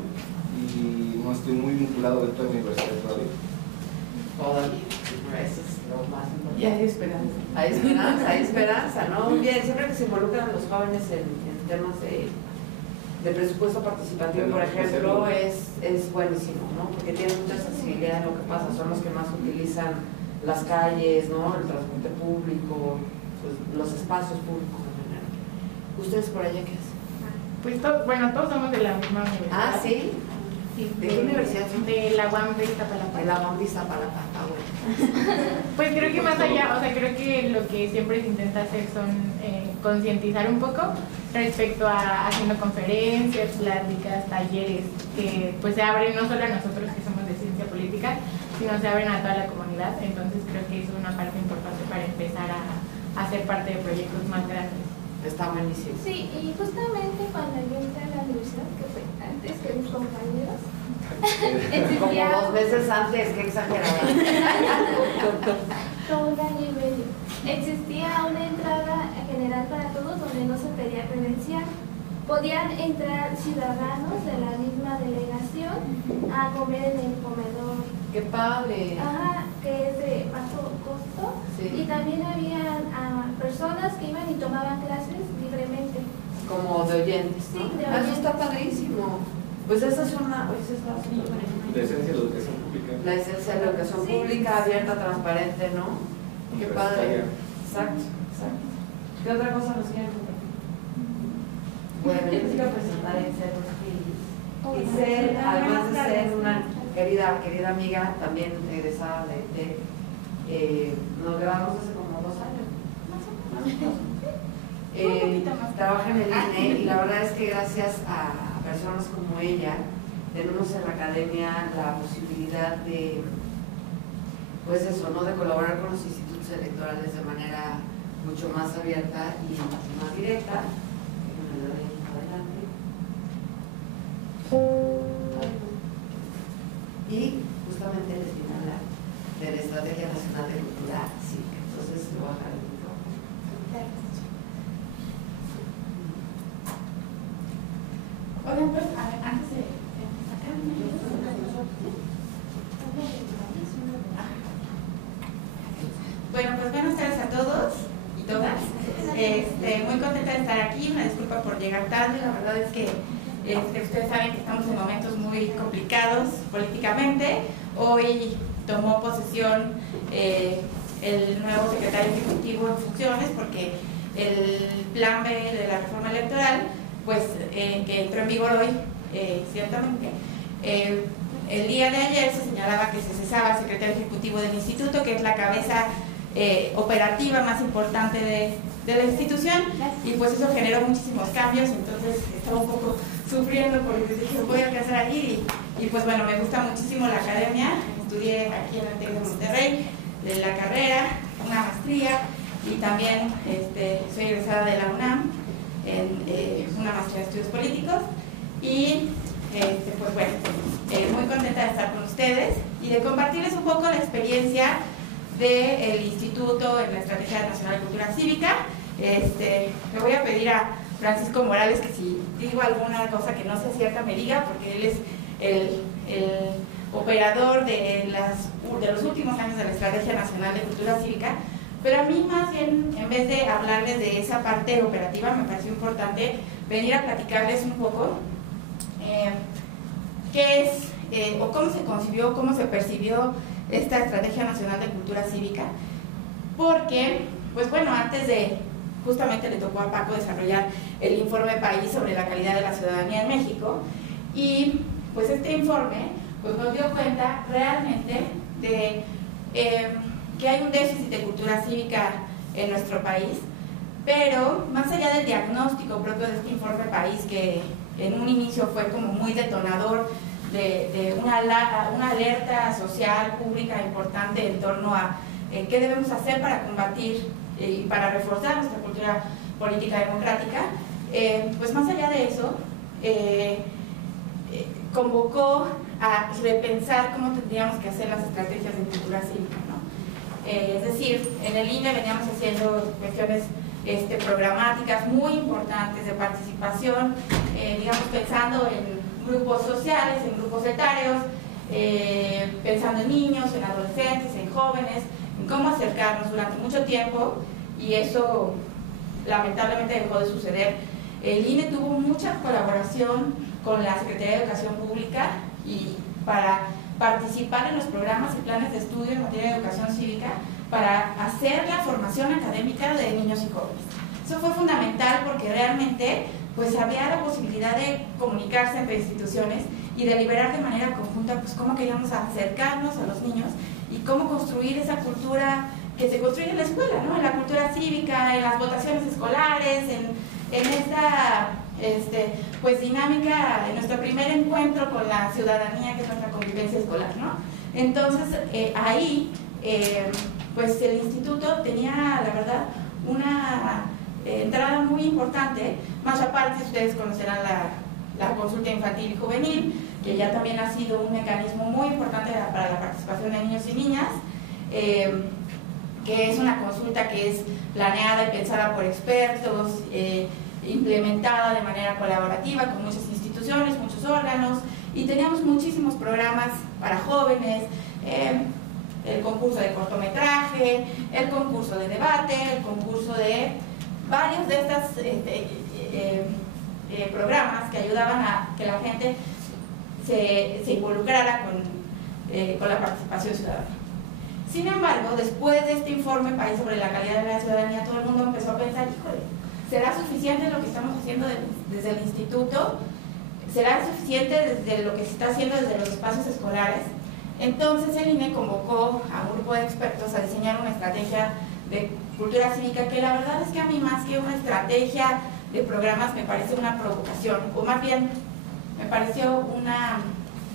y no estoy muy vinculado dentro de mi universidad todavía. Todavía, eso es lo más importante. Y hay esperanza. Hay esperanza, ¿no? Muy bien, siempre que se involucran los jóvenes en temas de presupuesto participativo, por ejemplo, es buenísimo, ¿no? Porque tienen mucha sensibilidad en lo que pasa, son los que más utilizan las calles, ¿no? El transporte público, pues, los espacios públicos en general. ¿Ustedes por allá qué hacen? Pues bueno, todos somos de la misma universidad. Ah, ¿sí? Sí, ¿De qué universidad son? De la UAM de Iztapalapa. De la UAM de Iztapalapa, bueno. Pues creo que más allá, o sea, creo que lo que siempre se intenta hacer son concientizar un poco respecto a haciendo conferencias, pláticas, talleres, que pues se abren no solo a nosotros que somos de ciencia política, sino se abren a toda la comunidad. Entonces creo que eso es una parte importante para empezar a ser parte de proyectos más grandes. Está buenísimo. Sí, y justamente cuando yo entré a la universidad, que fue antes que mis compañeros, Como 2 veces antes, qué exagerada. como un año y medio, existía una entrada general para todos donde no se pedía credencial. Podían entrar ciudadanos de la misma delegación a comer en el comedor. ¡Qué padre! Ajá, que es de bajo costo. Sí. Y también había personas que iban y tomaban clases libremente. Como de oyentes, ¿no? Sí, de Eso oyentes. está padrísimo. Pues esa es una... La esencia de la educación pública. La esencia de la educación Sí. pública, abierta, transparente, ¿no? Qué padre. Exacto, exacto. ¿Qué otra cosa nos quieren compartir? Bueno, yo les iba a presentar a Itzel Rodríguez. Itzel, además de ser una querida amiga, también egresada de nos grabamos hace como 2 años. Trabaja en el INE y la verdad es que gracias a personas como ella tenemos en la academia la posibilidad de, pues eso, ¿no? De colaborar con los institutos electorales de manera mucho más abierta y más directa. Y justamente les viene a hablar de la Estrategia Nacional de Cultura Cívica. Entonces, le voy a dejar el micrófono. Oigan, pues, a ver, antes de sacar Bueno, pues buenas tardes a todos y todas. Muy contenta de estar aquí, una disculpa por llegar tarde, la verdad es que ustedes saben que estamos en momentos muy complicados políticamente. Hoy tomó posesión el nuevo secretario ejecutivo en funciones porque el plan B de la reforma electoral, pues que entró en vigor hoy, ciertamente, el día de ayer se señalaba que se cesaba el secretario ejecutivo del instituto, que es la cabeza operativa más importante de la institución, y pues eso generó muchísimos cambios. Entonces estaba un poco sufriendo porque dije, voy a alcanzar a ir y pues bueno, me gusta muchísimo la academia. Estudié aquí en el TEC de Monterrey, de la carrera, una maestría, y también soy egresada de la UNAM en una maestría de estudios políticos. Y pues bueno, muy contenta de estar con ustedes y de compartirles un poco la experiencia del Instituto en la Estrategia Nacional de Cultura Cívica. Le voy a pedir a Francisco Morales que si digo alguna cosa que no sea cierta me diga, porque él es el operador de los últimos años de la Estrategia Nacional de Cultura Cívica. Pero a mí más bien, en vez de hablarles de esa parte operativa, me pareció importante venir a platicarles un poco qué es o cómo se concibió, cómo se percibió esta Estrategia Nacional de Cultura Cívica, porque, pues bueno, antes de, justamente le tocó a Paco desarrollar el informe país sobre la calidad de la ciudadanía en México, y pues este informe pues nos dio cuenta realmente de que hay un déficit de cultura cívica en nuestro país, pero más allá del diagnóstico propio de este informe país, que en un inicio fue como muy detonador de una alerta social, pública importante en torno a qué debemos hacer para combatir y para reforzar nuestra cultura política democrática, pues más allá de eso, convocó a repensar cómo tendríamos que hacer las estrategias de cultura cívica, ¿no? Es decir, en el INE veníamos haciendo cuestiones programáticas muy importantes de participación, digamos pensando en grupos sociales, en grupos etarios, pensando en niños, en adolescentes, en jóvenes, en cómo acercarnos durante mucho tiempo, y eso lamentablemente dejó de suceder. El INE tuvo mucha colaboración con la Secretaría de Educación Pública y para participar en los programas y planes de estudio en materia de educación cívica para hacer la formación académica de niños y jóvenes. Eso fue fundamental porque realmente pues había la posibilidad de comunicarse entre instituciones y deliberar de manera conjunta pues cómo queríamos acercarnos a los niños y cómo construir esa cultura que se construye en la escuela, ¿no? En la cultura cívica, en las votaciones escolares, en esta pues dinámica, en nuestro primer encuentro con la ciudadanía, que es nuestra convivencia escolar, ¿no? Entonces ahí pues el instituto tenía, la verdad, una entrada muy importante, más aparte ustedes conocerán la consulta infantil y juvenil, que ya también ha sido un mecanismo muy importante para la participación de niños y niñas, que es una consulta que es planeada y pensada por expertos, implementada de manera colaborativa con muchas instituciones, muchos órganos, y teníamos muchísimos programas para jóvenes, el concurso de cortometraje, el concurso de debate, el concurso de varios de estos programas que ayudaban a que la gente se involucrara con la participación ciudadana. Sin embargo, después de este informe País sobre la calidad de la ciudadanía, todo el mundo empezó a pensar, híjole, ¿será suficiente lo que estamos haciendo desde el instituto? ¿Será suficiente desde lo que se está haciendo desde los espacios escolares? Entonces el INE convocó a un grupo de expertos a diseñar una estrategia de cultura cívica que la verdad es que a mí más que una estrategia de programas me parece una provocación, o más bien me pareció una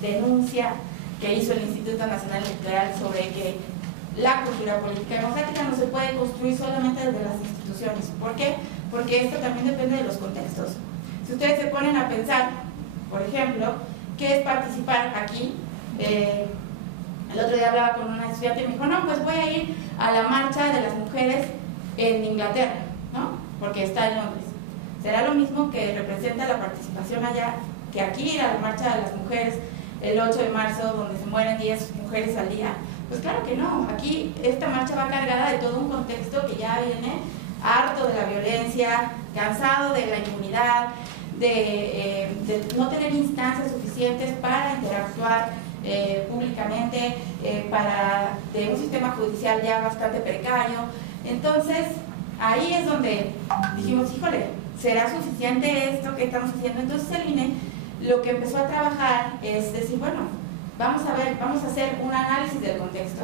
denuncia que hizo el Instituto Nacional Electoral sobre que la cultura política democrática no se puede construir solamente desde las instituciones. ¿Por qué? Porque esto también depende de los contextos. Si ustedes se ponen a pensar, por ejemplo, ¿qué es participar aquí? El otro día hablaba con una estudiante y me dijo, no, pues voy a ir a la marcha de las mujeres en Inglaterra, ¿no? Porque está en Londres. ¿Será lo mismo que representa la participación allá que aquí ir a la marcha de las mujeres el 8 de marzo, donde se mueren 10 mujeres al día? Pues claro que no. Aquí esta marcha va cargada de todo un contexto que ya viene harto de la violencia, cansado de la impunidad, de no tener instancias suficientes para interactuar públicamente, de un sistema judicial ya bastante precario. Entonces, ahí es donde dijimos, híjole, ¿será suficiente esto que estamos haciendo? Entonces el INE lo que empezó a trabajar es decir, bueno, vamos a hacer un análisis del contexto,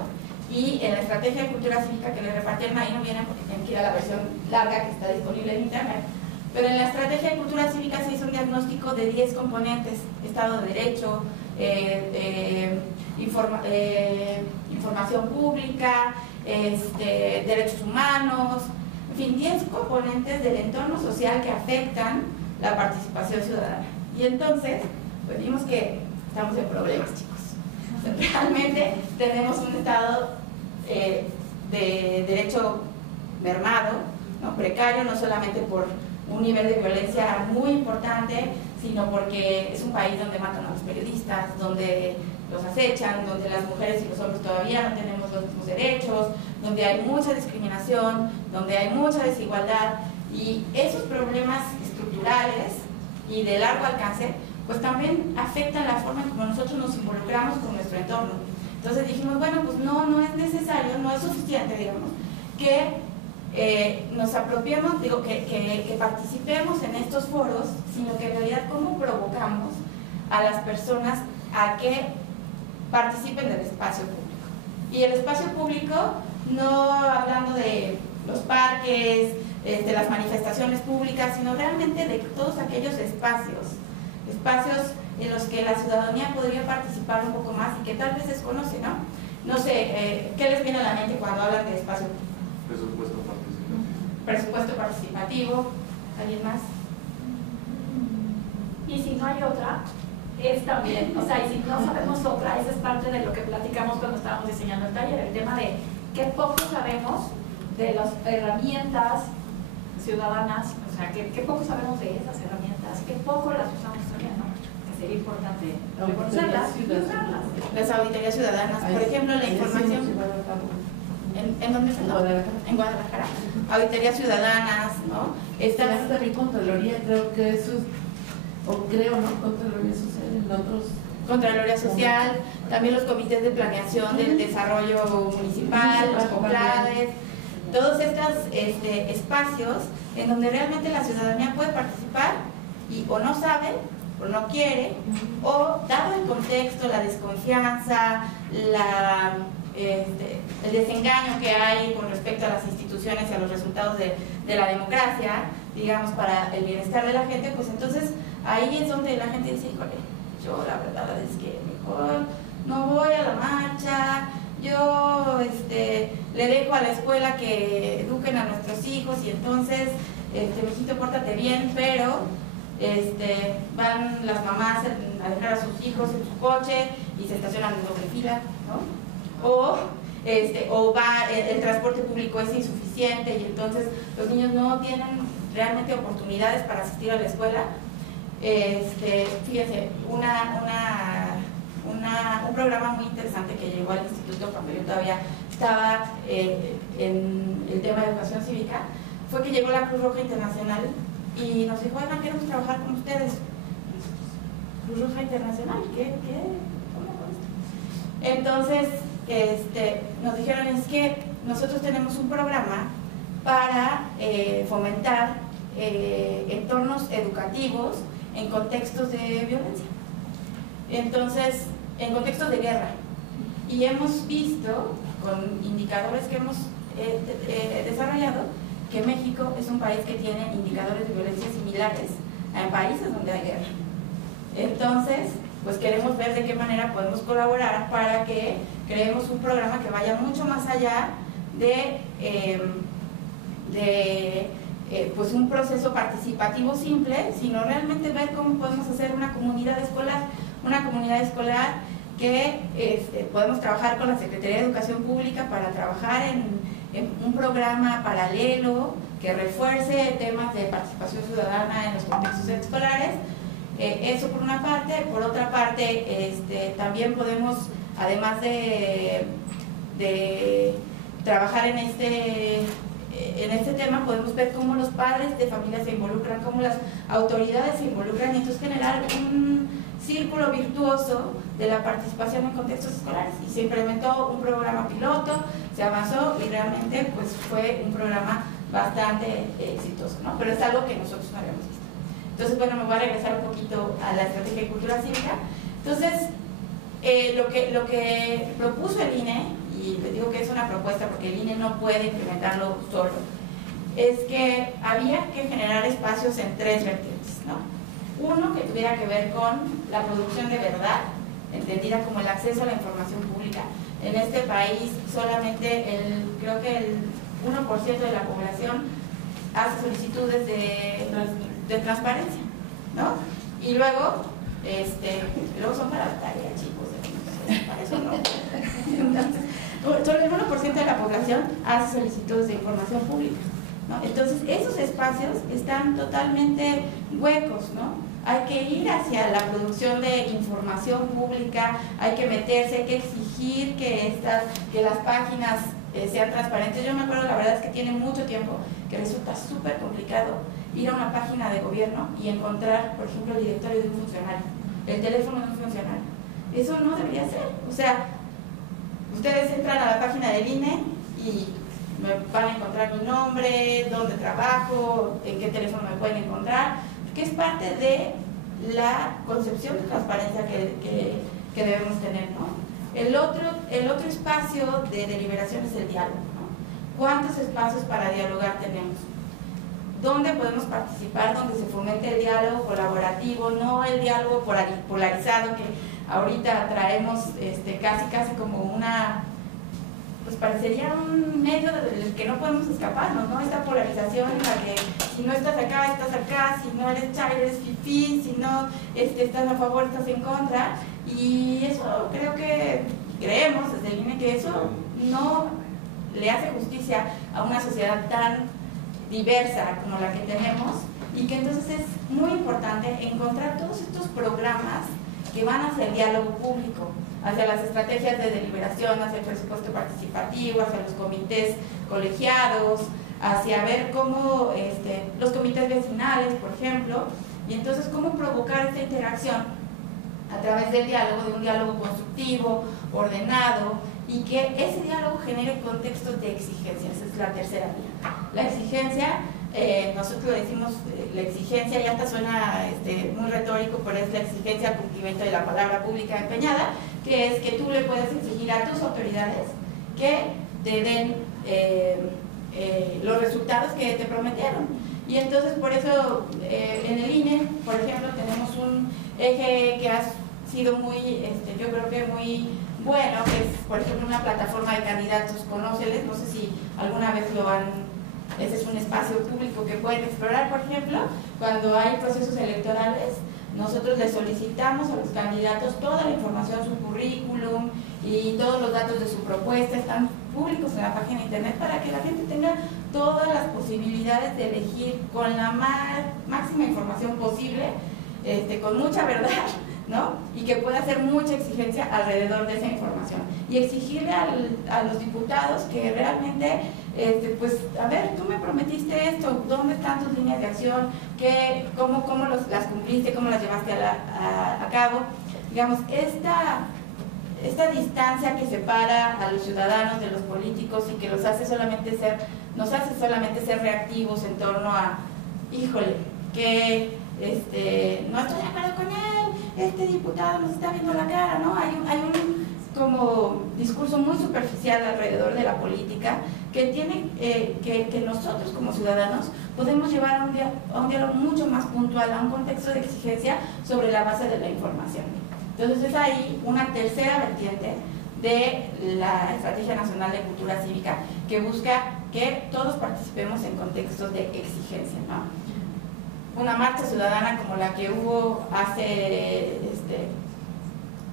y en la estrategia de cultura cívica que le repartieron, ahí no viene porque tienen que ir a la versión larga que está disponible en internet, pero en la estrategia de cultura cívica se hizo un diagnóstico de 10 componentes: Estado de Derecho, información pública, derechos humanos, en fin, 10 componentes del entorno social que afectan la participación ciudadana. Y entonces, pues vimos que estamos en problemas, chicos. Realmente tenemos un estado de derecho mermado, ¿no? Precario, no solamente por un nivel de violencia muy importante, sino porque es un país donde matan a los periodistas, donde los acechan, donde las mujeres y los hombres todavía no tenemos los mismos derechos, donde hay mucha discriminación, donde hay mucha desigualdad, y esos problemas estructurales y de largo alcance pues también afectan la forma en como nosotros nos involucramos con nuestro entorno. Entonces dijimos, bueno, pues no es necesario, no es suficiente, digamos, que nos apropiemos, digo, que participemos en estos foros, sino que en realidad cómo provocamos a las personas a que participen del espacio público. Y el espacio público, no hablando de los parques, las manifestaciones públicas, sino realmente de todos aquellos espacios en los que la ciudadanía podría participar un poco más y que tal vez desconoce, ¿no? No sé, ¿qué les viene a la mente cuando hablan de espacio público? Presupuesto participativo. Presupuesto participativo. ¿Alguien más? Y si no hay otra, es también, o sea, y si no sabemos otra, esa es parte de lo que platicamos cuando estábamos diseñando el taller, el tema de qué poco sabemos de las herramientas ciudadanas, o sea, que poco sabemos de esas herramientas, que poco las usamos también, ¿no? Que sería importante reconocerlas y usarlas. Las auditorías ciudadanas, por ejemplo, la información. ¿En dónde está? En Guadalajara. Auditorías ciudadanas, ¿no? Estas también Contraloría, creo que eso es, o creo, ¿no? Contraloría social en otros. Contraloría Social, también los comités de planeación del desarrollo municipal, los COPLADES, todos estos espacios en donde realmente la ciudadanía puede participar y o no sabe, o no quiere, o dado el contexto, la desconfianza, el desengaño que hay con respecto a las instituciones y a los resultados de la democracia, digamos, para el bienestar de la gente, pues entonces ahí es donde la gente dice, híjole, yo la verdad es que mejor no voy a la marcha, yo le dejo a la escuela que eduquen a nuestros hijos y entonces, mijito, pórtate bien, pero van las mamás a dejar a sus hijos en su coche y se estacionan en doble fila, ¿no? O va, el transporte público es insuficiente y entonces los niños no tienen realmente oportunidades para asistir a la escuela. Fíjense, un programa muy interesante que llegó al instituto cuando yo todavía estaba en el tema de educación cívica, fue que llegó la Cruz Roja Internacional y nos dijo, oigan, queremos trabajar con ustedes. Cruz Roja Internacional, ¿qué? ¿Cómo es? Entonces, nos dijeron, es que nosotros tenemos un programa para fomentar entornos educativos en contextos de violencia, entonces en contextos de guerra, y hemos visto con indicadores que hemos desarrollado que México es un país que tiene indicadores de violencia similares a países donde hay guerra. Entonces, pues queremos ver de qué manera podemos colaborar para que creemos un programa que vaya mucho más allá de pues un proceso participativo simple, sino realmente ver cómo podemos hacer una comunidad escolar que podemos trabajar con la Secretaría de Educación Pública para trabajar en un programa paralelo que refuerce temas de participación ciudadana en los contextos escolares. Eso por una parte. Por otra parte, también podemos, además de trabajar en este tema, podemos ver cómo los padres de familia se involucran, cómo las autoridades se involucran, y entonces generar un círculo virtuoso de la participación en contextos escolares. Y se implementó un programa piloto, se avanzó y realmente pues fue un programa bastante exitoso, ¿no? Pero es algo que nosotros no habíamos visto. Entonces, bueno, me voy a regresar un poquito a la estrategia de cultura cívica. Entonces, lo que propuso el INE, y les digo que es una propuesta porque el INE no puede implementarlo solo, es que había que generar espacios en tres vertientes, ¿no? Uno, que tuviera que ver con la producción de verdad, entendida como el acceso a la información pública. En este país solamente creo que el 1% de la población hace solicitudes de transparencia, ¿no? Y luego son para la tarea, chicos, para eso no. Entonces, solo el 1% de la población hace solicitudes de información pública, ¿no? Entonces, esos espacios están totalmente huecos, ¿no? Hay que ir hacia la producción de información pública, hay que meterse, hay que exigir que las páginas sean transparentes. Yo me acuerdo, la verdad es que tiene mucho tiempo que resulta súper complicado ir a una página de gobierno y encontrar, por ejemplo, el directorio de un funcionario, el teléfono de un funcionario. Eso no debería ser. O sea, ustedes entran a la página del INE y me van a encontrar mi nombre, dónde trabajo, en qué teléfono me pueden encontrar, que es parte de la concepción de transparencia que debemos tener, ¿no? El otro espacio de deliberación es el diálogo, ¿no? ¿Cuántos espacios para dialogar tenemos? ¿Dónde podemos participar? Donde se fomente el diálogo colaborativo, no el diálogo polarizado que ahorita traemos casi como una, pues parecería un medio del que no podemos escaparnos, ¿no? Esta polarización en la que si no estás acá, si no eres chai, eres fifí, si no estás a favor, estás en contra, y eso creemos desde el INE que eso no le hace justicia a una sociedad tan diversa como la que tenemos, y que entonces es muy importante encontrar todos estos programas que van hacia el diálogo público, hacia las estrategias de deliberación, hacia el presupuesto participativo, hacia los comités colegiados, hacia ver cómo los comités vecinales, por ejemplo, y entonces cómo provocar esta interacción a través del diálogo, de un diálogo constructivo, ordenado, y que ese diálogo genere contextos de exigencia. Esa es la tercera vía. La exigencia, nosotros lo decimos, la exigencia ya hasta suena muy retórico, pero es la exigencia al cumplimiento de la palabra pública empeñada, que es que tú le puedes exigir a tus autoridades que te den los resultados que te prometieron. Y entonces por eso en el INE, por ejemplo, tenemos un eje que ha sido muy, yo creo que muy bueno, que es por ejemplo una plataforma de candidatos, conóceles, no sé si alguna vez lo han, ese es un espacio público que pueden explorar. Por ejemplo, cuando hay procesos electorales, nosotros les solicitamos a los candidatos toda la información, su currículum y todos los datos de su propuesta, están públicos en la página de internet para que la gente tenga todas las posibilidades de elegir con la máxima información posible, con mucha verdad, ¿no? Y que pueda hacer mucha exigencia alrededor de esa información. Y exigirle a los diputados que realmente, pues, a ver, tú me prometiste esto, ¿dónde están tus líneas de acción? ¿Cómo las cumpliste? ¿Cómo las llevaste a cabo? Digamos, esta distancia que separa a los ciudadanos de los políticos y que nos hace solamente ser reactivos en torno a, híjole, que no estoy de acuerdo con él, este diputado nos está viendo la cara, ¿no? Hay un como discurso muy superficial alrededor de la política que tiene que nosotros como ciudadanos podemos llevar a un diálogo mucho más puntual, a un contexto de exigencia sobre la base de la información. Entonces es ahí una tercera vertiente de la Estrategia Nacional de Cultura Cívica que busca que todos participemos en contextos de exigencia, ¿no? Una marcha ciudadana como la que hubo hace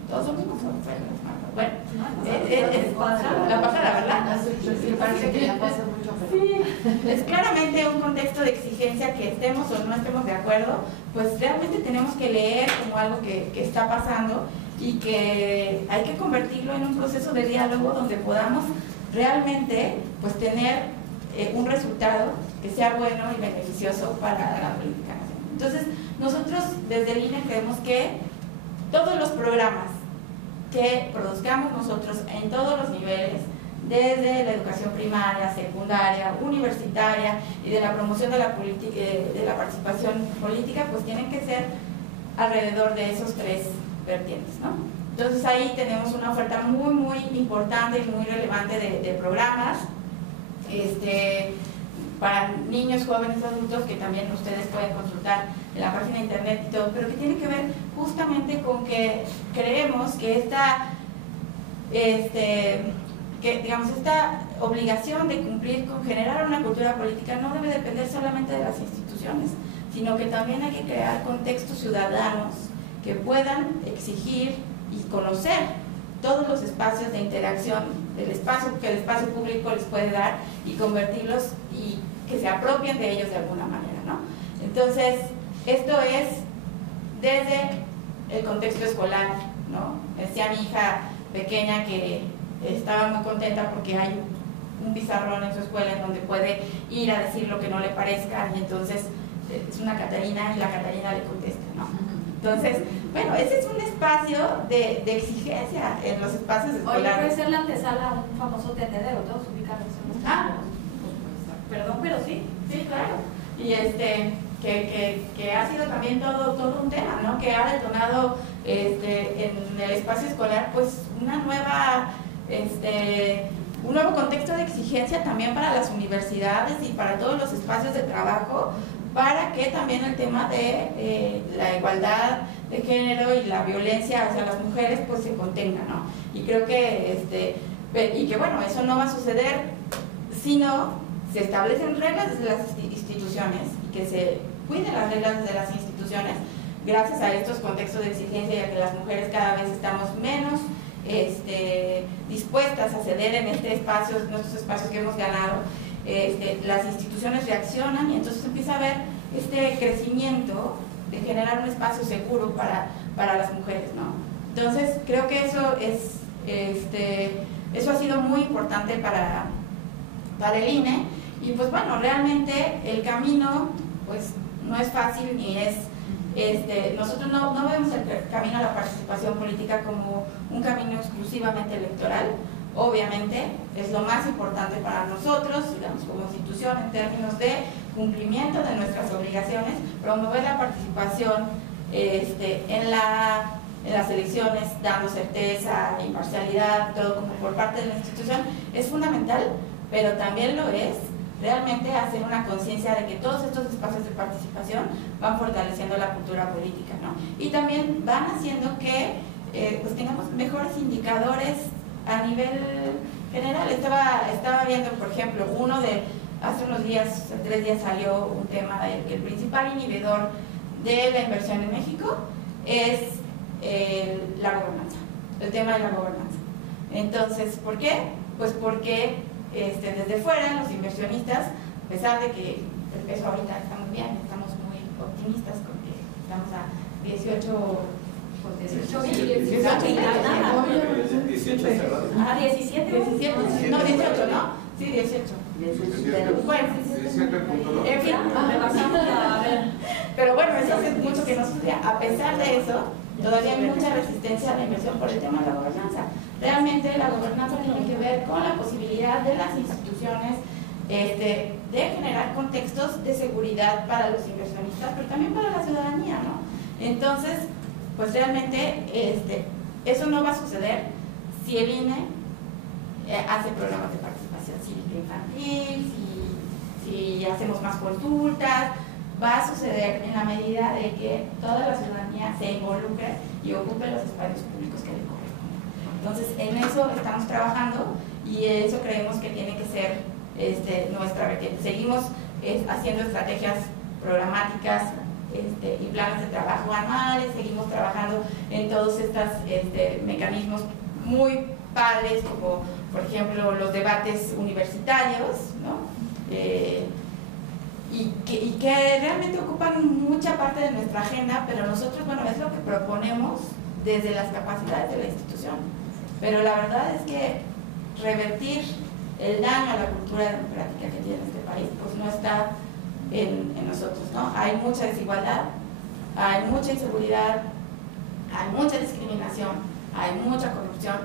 2 domingos, bueno, la pasada, ¿verdad? Sí, parece que ya pasa mucho. Sí, es claramente un contexto de exigencia, que estemos o no estemos de acuerdo, pues realmente tenemos que leer como algo que está pasando y que hay que convertirlo en un proceso de diálogo donde podamos realmente pues tener un resultado que sea bueno y beneficioso para la política nacional. Entonces, nosotros desde el INE creemos que todos los programas que produzcamos nosotros en todos los niveles, desde la educación primaria, secundaria, universitaria y de la promoción de la participación política, pues tienen que ser alrededor de esos 3 vertientes, ¿no? Entonces ahí tenemos una oferta muy, muy importante y muy relevante de programas para niños, jóvenes, adultos, que también ustedes pueden consultar en la página de internet y todo, pero que tiene que ver justamente con que creemos que esta obligación de cumplir con generar una cultura política no debe depender solamente de las instituciones, sino que también hay que crear contextos ciudadanos que puedan exigir y conocer todos los espacios de interacción del espacio que el espacio público les puede dar y convertirlos y que se apropien de ellos de alguna manera, ¿no? Entonces, esto es desde el contexto escolar, ¿no? Decía mi hija pequeña que estaba muy contenta porque hay un pizarrón en su escuela en donde puede ir a decir lo que no le parezca, y entonces es una Catarina y la Catarina le contesta, ¿no? Entonces, bueno, ese es un espacio de exigencia en los espacios escolares. Oye, puede ser la antesala a un famoso tendedero, todos ubican perdón, pero sí. Sí, claro. Y que ha sido también todo un tema, ¿no? Que ha detonado en el espacio escolar pues una nueva un nuevo contexto de exigencia también para las universidades y para todos los espacios de trabajo, para que también el tema de la igualdad de género y la violencia hacia las mujeres pues se contenga, ¿no? Y creo que y que bueno, eso no va a suceder si no se establecen reglas desde las instituciones y que se cuiden las reglas desde las instituciones, gracias a estos contextos de exigencia y a que las mujeres cada vez estamos menos dispuestas a ceder en nuestros espacios que hemos ganado, las instituciones reaccionan y entonces empieza a haber este crecimiento de generar un espacio seguro para las mujeres, ¿no? Entonces creo que eso eso ha sido muy importante para el INE. Y pues bueno, realmente el camino pues no es fácil ni es, nosotros no vemos el camino a la participación política como un camino exclusivamente electoral. Obviamente es lo más importante para nosotros, digamos, como institución en términos de cumplimiento de nuestras obligaciones, promover la participación en las elecciones, dando certeza, imparcialidad, todo como por parte de la institución, es fundamental, pero también lo es realmente hacer una conciencia de que todos estos espacios de participación van fortaleciendo la cultura política, ¿no? Y también van haciendo que pues tengamos mejores indicadores a nivel general. Estaba viendo, por ejemplo, hace unos días, 3 días salió un tema de que el principal inhibidor de la inversión en México es la gobernanza, el tema de la gobernanza. Entonces, ¿por qué? Pues porque desde fuera los inversionistas, a pesar de que el peso ahorita está muy bien, estamos muy optimistas porque estamos a 18 no, 18, ¿no? Sí, 18. Bueno, en fin, pero bueno, eso hace mucho que no sucede. A pesar de eso, todavía hay mucha resistencia a la inversión por el tema de la gobernanza. Realmente la gobernanza tiene que ver con la posibilidad de las instituciones de generar contextos de seguridad para los inversionistas, pero también para la ciudadanía, ¿no? Entonces, pues realmente eso no va a suceder si el INE hace programas de participación cívica infantil, si hacemos más consultas. Va a suceder en la medida de que toda la ciudadanía se involucre y ocupe los espacios públicos que le corresponden. Entonces, en eso estamos trabajando y eso creemos que tiene que ser nuestra vertiente. Seguimos haciendo estrategias programáticas y planes de trabajo anuales, seguimos trabajando en todos estos mecanismos muy padres, como por ejemplo los debates universitarios, ¿no? Y que realmente ocupan mucha parte de nuestra agenda, pero nosotros, bueno, es lo que proponemos desde las capacidades de la institución. Pero la verdad es que revertir el daño a la cultura democrática que tiene este país, pues no está en nosotros, ¿no? Hay mucha desigualdad, hay mucha inseguridad, hay mucha discriminación, hay mucha corrupción,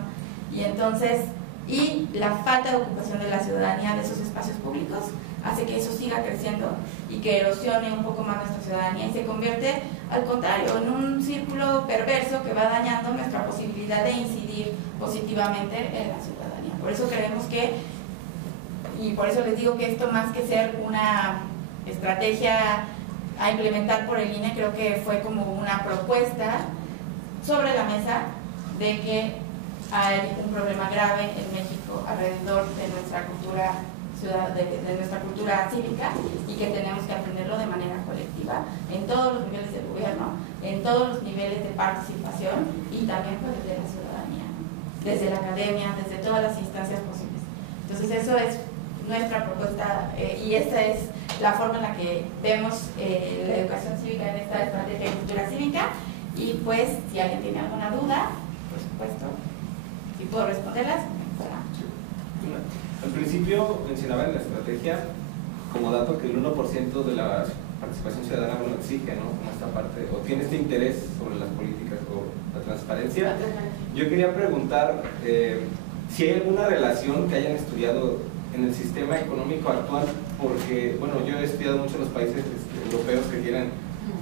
y la falta de ocupación de la ciudadanía de esos espacios públicos hace que eso siga creciendo y que erosione un poco más nuestra ciudadanía y se convierte, al contrario, en un círculo perverso que va dañando nuestra posibilidad de incidir positivamente en la ciudadanía. Por eso creemos y por eso les digo que esto, más que ser una estrategia a implementar por el INE, creo que fue como una propuesta sobre la mesa de que hay un problema grave en México alrededor de nuestra cultura de nuestra cultura cívica y que tenemos que atenderlo de manera colectiva en todos los niveles del gobierno, en todos los niveles de participación y también pues, desde la ciudadanía, desde la academia, desde todas las instancias posibles. Entonces eso es nuestra propuesta y esta es la forma en la que vemos la educación cívica en esta estrategia de cultura cívica. Y pues si alguien tiene alguna duda, por supuesto, si puedo responderlas, será. Al principio mencionaba en la estrategia como dato que el 1% de la participación ciudadana lo exige, ¿no? Como esta parte, o tiene este interés sobre las políticas o la transparencia. Yo quería preguntar si hay alguna relación que hayan estudiado en el sistema económico actual, porque, bueno, yo he estudiado mucho en los países europeos que tienen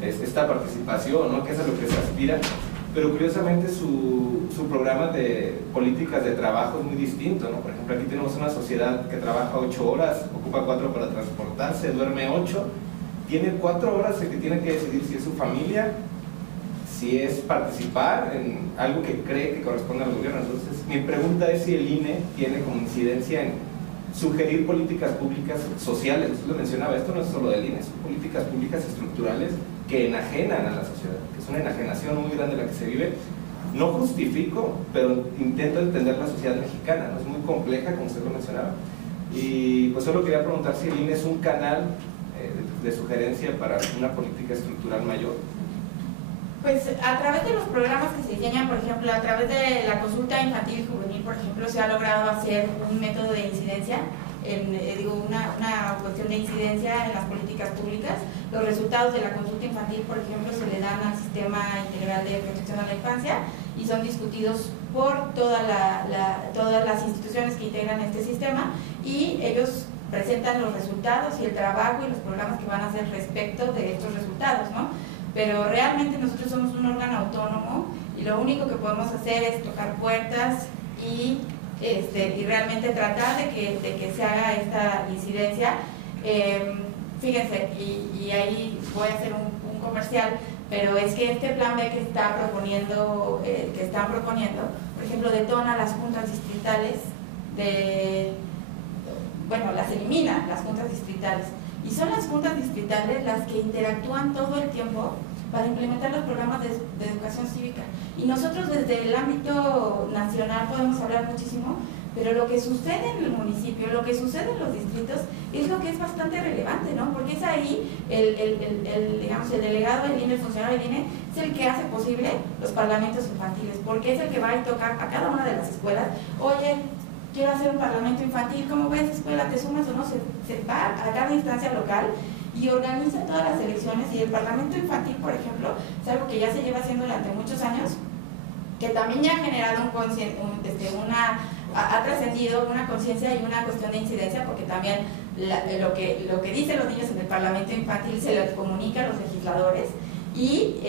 esta participación, ¿no? Que es a lo que se aspira, pero curiosamente su programa de políticas de trabajo es muy distinto, ¿no? Por ejemplo, aquí tenemos una sociedad que trabaja 8 horas, ocupa 4 para transportarse, duerme 8, tiene 4 horas en que tiene que decidir si es su familia, si es participar en algo que cree que corresponde al gobierno. Entonces, mi pregunta es si el INE tiene como incidencia en sugerir políticas públicas sociales. Usted lo mencionaba, esto no es solo del INE, son políticas públicas estructurales que enajenan a la sociedad, que es una enajenación muy grande la que se vive. No justifico, pero intento entender la sociedad mexicana, ¿no? Es muy compleja, como usted lo mencionaba, Y pues solo quería preguntar si el INE es un canal de sugerencia para una política estructural mayor. Pues a través de los programas que se diseñan, por ejemplo, a través de la consulta infantil y juvenil, por ejemplo, se ha logrado hacer un método de incidencia, una cuestión de incidencia en las políticas públicas. Los resultados de la consulta infantil, por ejemplo, se le dan al Sistema Integral de Protección a la Infancia y son discutidos por todas las instituciones que integran este sistema, y ellos presentan los resultados y el trabajo y los programas que van a hacer respecto de estos resultados, ¿no? Pero realmente nosotros somos un órgano autónomo y lo único que podemos hacer es tocar puertas y realmente tratar de que se haga esta incidencia. Fíjense, y ahí voy a hacer un comercial, pero es que este plan B que están proponiendo, por ejemplo, detona las juntas distritales las elimina, las juntas distritales. Y son las juntas distritales las que interactúan todo el tiempo para implementar los programas de educación cívica. Y nosotros desde el ámbito nacional podemos hablar muchísimo, pero lo que sucede en el municipio, lo que sucede en los distritos, es lo que es bastante relevante, ¿no? Porque es ahí el delegado del INE, el funcionario del INE, es el que hace posible los parlamentos infantiles, porque es el que va a tocar a cada una de las escuelas. Oye, quiero hacer un parlamento infantil, ¿cómo ves, escuela? ¿Te sumas o no? Se va a cada instancia local y organiza todas las elecciones. Y el parlamento infantil, por ejemplo, es algo que ya se lleva haciendo durante muchos años, que también ya ha generado ha trascendido una conciencia y una cuestión de incidencia, porque también lo que dicen los niños en el parlamento infantil se lo comunica a los legisladores, y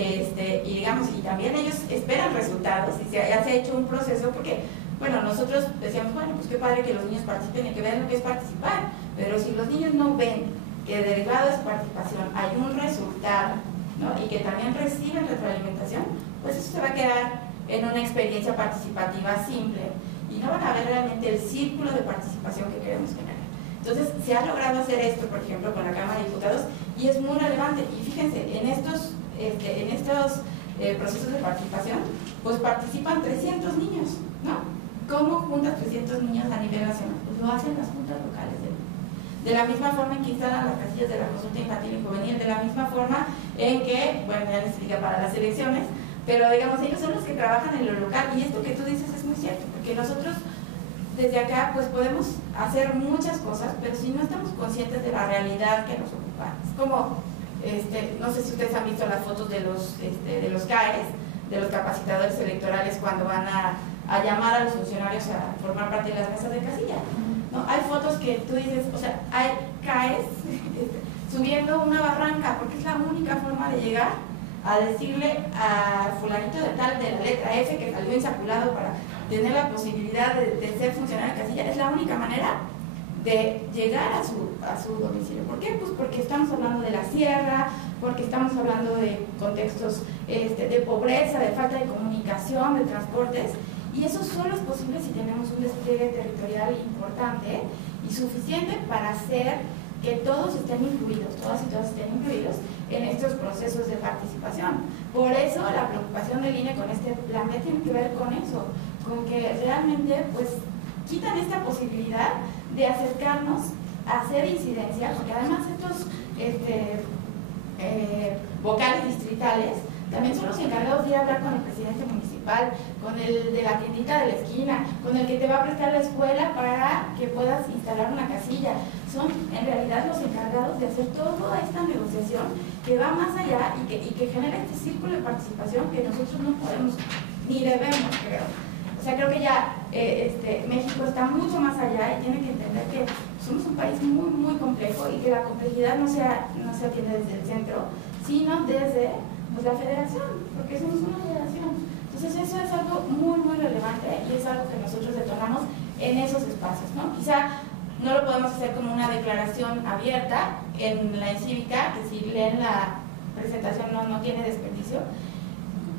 también ellos esperan resultados, y se ha hecho un proceso, porque bueno, nosotros decíamos, bueno, pues qué padre que los niños participen y que vean lo que es participar, pero si los niños no ven que derivado de su participación hay un resultado, ¿no? Y que también reciben retroalimentación, pues eso se va a quedar en una experiencia participativa simple y no van a ver realmente el círculo de participación que queremos generar. Entonces, se ha logrado hacer esto, por ejemplo, con la Cámara de Diputados, y es muy relevante. Y fíjense, en estos procesos de participación, pues participan 300 niños, ¿no? ¿Cómo juntas 300 niños a nivel nacional? Pues lo hacen las juntas locales. De la misma forma en que instalan las casillas de la consulta infantil y juvenil, de la misma forma en que, bueno, ya les diga para las elecciones, pero digamos, ellos son los que trabajan en lo local, y esto que tú dices es muy cierto, porque nosotros desde acá pues podemos hacer muchas cosas, pero si no estamos conscientes de la realidad que nos ocupa. Es como, no sé si ustedes han visto las fotos de los CAES, de los capacitadores electorales, cuando van a llamar a los funcionarios a formar parte de las mesas de casilla, ¿no? Hay fotos que tú dices, o sea, hay CAES subiendo una barranca, porque es la única forma de llegar a decirle a fulanito de tal, de la letra F, que salió insaculado para tener la posibilidad de ser funcionario de casilla. Es la única manera de llegar a su domicilio. ¿Por qué? Pues porque estamos hablando de la sierra, porque estamos hablando de contextos de pobreza, de falta de comunicación, de transportes, y eso solo es posible si tenemos un despliegue territorial importante y suficiente para hacer que todos estén incluidos, todas y todas estén incluidos en estos procesos de participación. Por eso la preocupación del INE con este plan B tiene que ver con eso, con que realmente pues quitan esta posibilidad de acercarnos a hacer incidencia, porque además estos vocales distritales también son los encargados de ir a hablar con el presidente municipal, con el de la tiendita de la esquina, con el que te va a prestar la escuela para que puedas instalar una casilla. Son en realidad los encargados de hacer toda esta negociación que va más allá y que genera este círculo de participación que nosotros no podemos ni debemos, creo. O sea, creo que ya México está mucho más allá y tiene que entender que somos un país muy, muy complejo, y que la complejidad no se atiende desde el centro, sino desde la federación, porque somos una federación. Entonces eso es algo muy, muy relevante, y es algo que nosotros detonamos en esos espacios, ¿no? Quizá no lo podemos hacer como una declaración abierta en la encívica, que si leen la presentación no tiene desperdicio,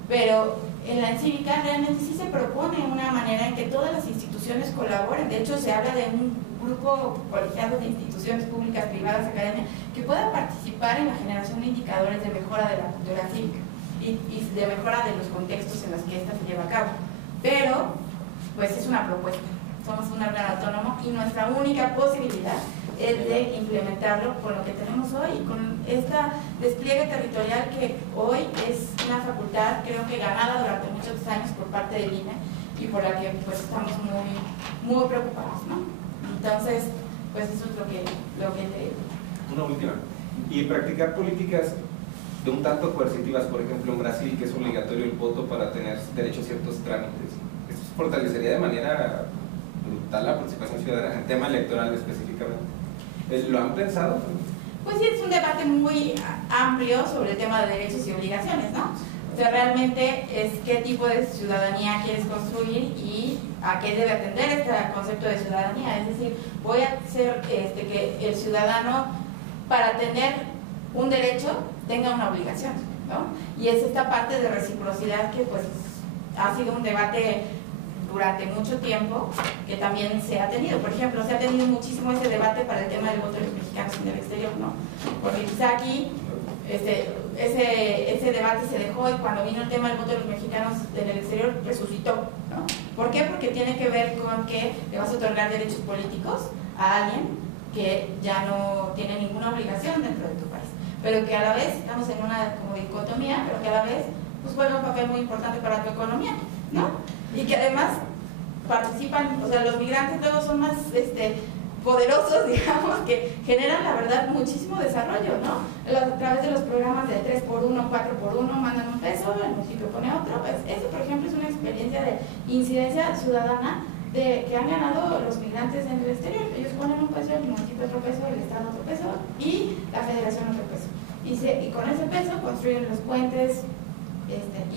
pero en la encívica realmente sí se propone una manera en que todas las instituciones colaboren. De hecho, se habla de un grupo colegiado de instituciones públicas, privadas, academias, que puedan participar en la generación de indicadores de mejora de la cultura cívica y de mejora de los contextos en los que esta se lleva a cabo. Pero, pues es una propuesta. somos un órgano autónomo y nuestra única posibilidad es de implementarlo con lo que tenemos hoy y con esta despliegue territorial que hoy es una facultad, creo que ganada durante muchos años por parte del INE y por la que pues estamos muy preocupados, ¿no? Entonces, pues eso es lo que te digo. Una última. Y practicar políticas de un tanto coercitivas, por ejemplo en Brasil, que es obligatorio el voto para tener derecho a ciertos trámites, ¿esto fortalecería de manera brutal la participación ciudadana en tema electoral específicamente? ¿Lo han pensado? Pues sí, es un debate muy amplio sobre el tema de derechos y obligaciones, ¿no? O sea, realmente es qué tipo de ciudadanía quieres construir y a qué debe atender este concepto de ciudadanía. Es decir, voy a hacer que el ciudadano, para tener un derecho, tenga una obligación, ¿no? Y es esta parte de reciprocidad que pues ha sido un debate durante mucho tiempo que también se ha tenido. Por ejemplo, se ha tenido muchísimo ese debate para el tema del voto de los mexicanos en el exterior, ¿no? Porque quizá aquí ese debate se dejó y cuando vino el tema del voto de los mexicanos en el exterior resucitó, ¿no? ¿Por qué? Porque tiene que ver con que le vas a otorgar derechos políticos a alguien que ya no tiene ninguna obligación dentro de tu país, pero que a la vez estamos en una como dicotomía, pero que a la vez pues juega un papel muy importante para tu economía, ¿no? Y que además participan, o sea, los migrantes luego son más poderosos, digamos, que generan la verdad muchísimo desarrollo, ¿no? A través de los programas de 3x1, 4x1, mandan un peso, el municipio pone otro. Pues eso, por ejemplo, es una experiencia de incidencia ciudadana que han ganado los migrantes en el exterior. Ellos ponen un peso, el municipio otro peso, el estado otro peso y la federación otro peso. Y con ese peso construyen los puentes,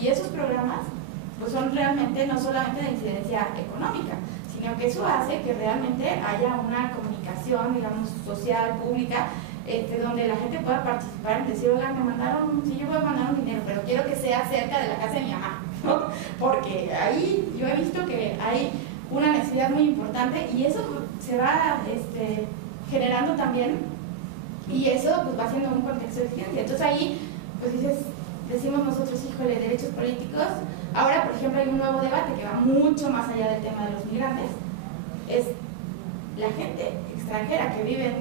y esos programas pues son realmente no solamente de incidencia económica, sino que eso hace que realmente haya una comunicación, digamos, social, pública, donde la gente pueda participar en decir, oiga, me mandaron, sí, yo voy a mandar un dinero, pero quiero que sea cerca de la casa de mi mamá, ¿no? Porque ahí yo he visto que hay una necesidad muy importante y eso se va generando también, y eso pues va siendo un contexto de exigencia. Entonces ahí, pues decimos nosotros, híjole, derechos políticos. Ahora, por ejemplo, hay un nuevo debate que va mucho más allá del tema de los migrantes. Es la gente extranjera que vive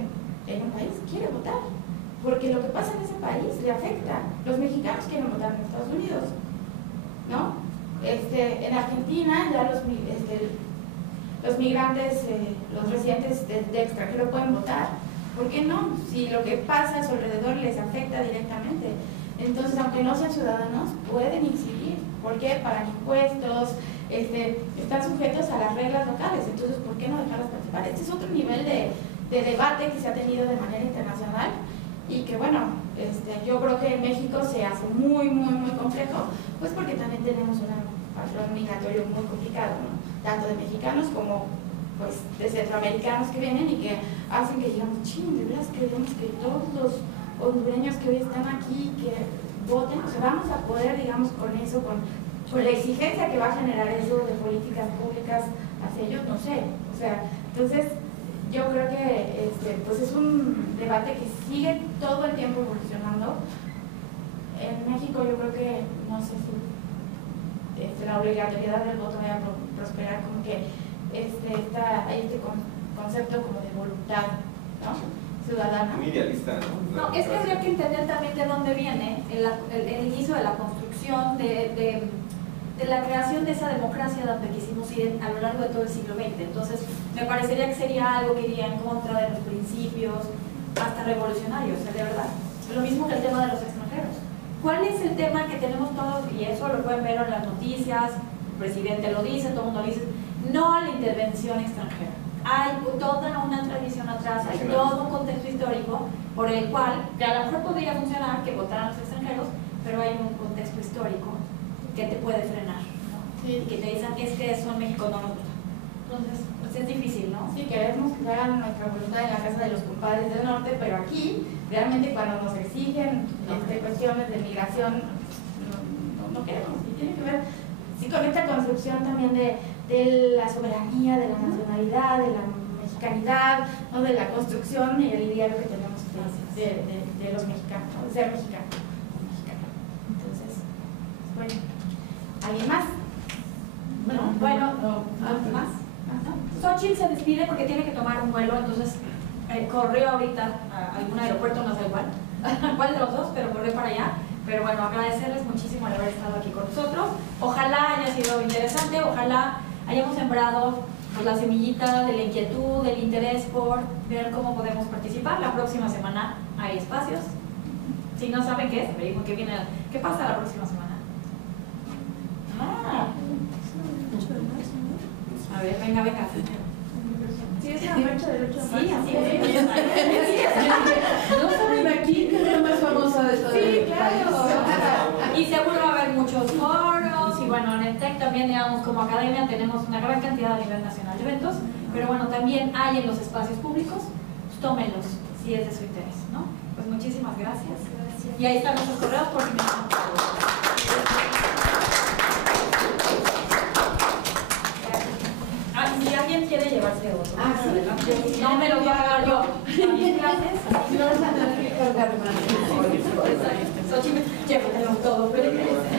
en un país quiere votar, porque lo que pasa en ese país le afecta. Los mexicanos quieren votar en Estados Unidos, ¿no? En Argentina ya los migrantes, los residentes de extranjero pueden votar. ¿Por qué no? Si lo que pasa a su alrededor les afecta directamente. Entonces, aunque no sean ciudadanos, pueden incidir. ¿Por qué? Pagan impuestos, están sujetos a las reglas locales. Entonces, ¿por qué no dejarlos participar? Este es otro nivel de debate que se ha tenido de manera internacional y que, bueno, yo creo que en México se hace muy complejo, pues porque también tenemos un patrón migratorio muy complicado, ¿no? Tanto de mexicanos como pues de centroamericanos que vienen y que hacen que digamos, ching, de veras queremos que todos los hondureños que hoy están aquí, que voten, o sea, vamos a poder, digamos, con eso, con la exigencia que va a generar eso de políticas públicas hacia ellos, no sé, o sea, entonces yo creo que pues es un debate que sigue todo el tiempo evolucionando. En México yo creo que, no sé si la obligatoriedad del voto vaya a prosperar, como que hay este concepto como de voluntad, ¿no? Ciudadana. Muy idealista, ¿no? No, es que habría que entender también de dónde viene el inicio de la construcción de la creación de esa democracia donde quisimos ir a lo largo de todo el siglo XX. Entonces, me parecería que sería algo que iría en contra de los principios, hasta revolucionarios, de verdad. Lo mismo que el tema de los extranjeros. ¿Cuál es el tema que tenemos todos? Y eso lo pueden ver en las noticias, el presidente lo dice, todo el mundo lo dice, no a la intervención extranjera. Hay toda una tradición atrás, hay todo un contexto histórico por el cual, que a lo mejor podría funcionar que votaran los extranjeros, pero hay un contexto histórico que te puede frenar, ¿no? Sí. Y que te dicen es que eso en México no nos gusta. Entonces, pues es difícil, ¿no? Sí, queremos que hagan nuestra voluntad en la casa de los compadres del norte, pero aquí, realmente cuando nos exigen cuestiones de migración, no queremos. Y tiene que ver, sí, con esta concepción también de la soberanía, de la nacionalidad, de la mexicanidad, ¿no? De la construcción y el ideal que tenemos de los mexicanos, ¿no? De ser mexicano. Entonces, bueno, ¿alguien más? Bueno, ¿más? ¿No? Xochitl se despide porque tiene que tomar un vuelo, entonces corrió ahorita a algún aeropuerto, no sé cuál, cuál de los dos, pero corrió para allá. Pero bueno, agradecerles muchísimo el haber estado aquí con nosotros. Ojalá haya sido interesante, ojalá hayamos sembrado pues, la semillita de la inquietud, del interés por ver cómo podemos participar. La próxima semana hay espacios. Si no saben qué es, averigüen qué viene, qué pasa la próxima semana. A ver, venga. Sí, es la marcha del 8 de marzo. Sí, así es. No saben aquí que es la más famosa de todo el país. Y seguro va a haber muchos foros y bueno, en el TEC también, digamos, como academia tenemos una gran cantidad a nivel nacional de eventos, pero bueno, también hay en los espacios públicos, pues tómenlos si es de su interés, ¿no? Pues muchísimas gracias. Y ahí están nuestros correos por si me si alguien quiere llevarse otro. Sí. No me lo voy a pagar yo. Mis clases. No vas a tener que cargar más. Xochitl, llévatelo todo, pero gracias.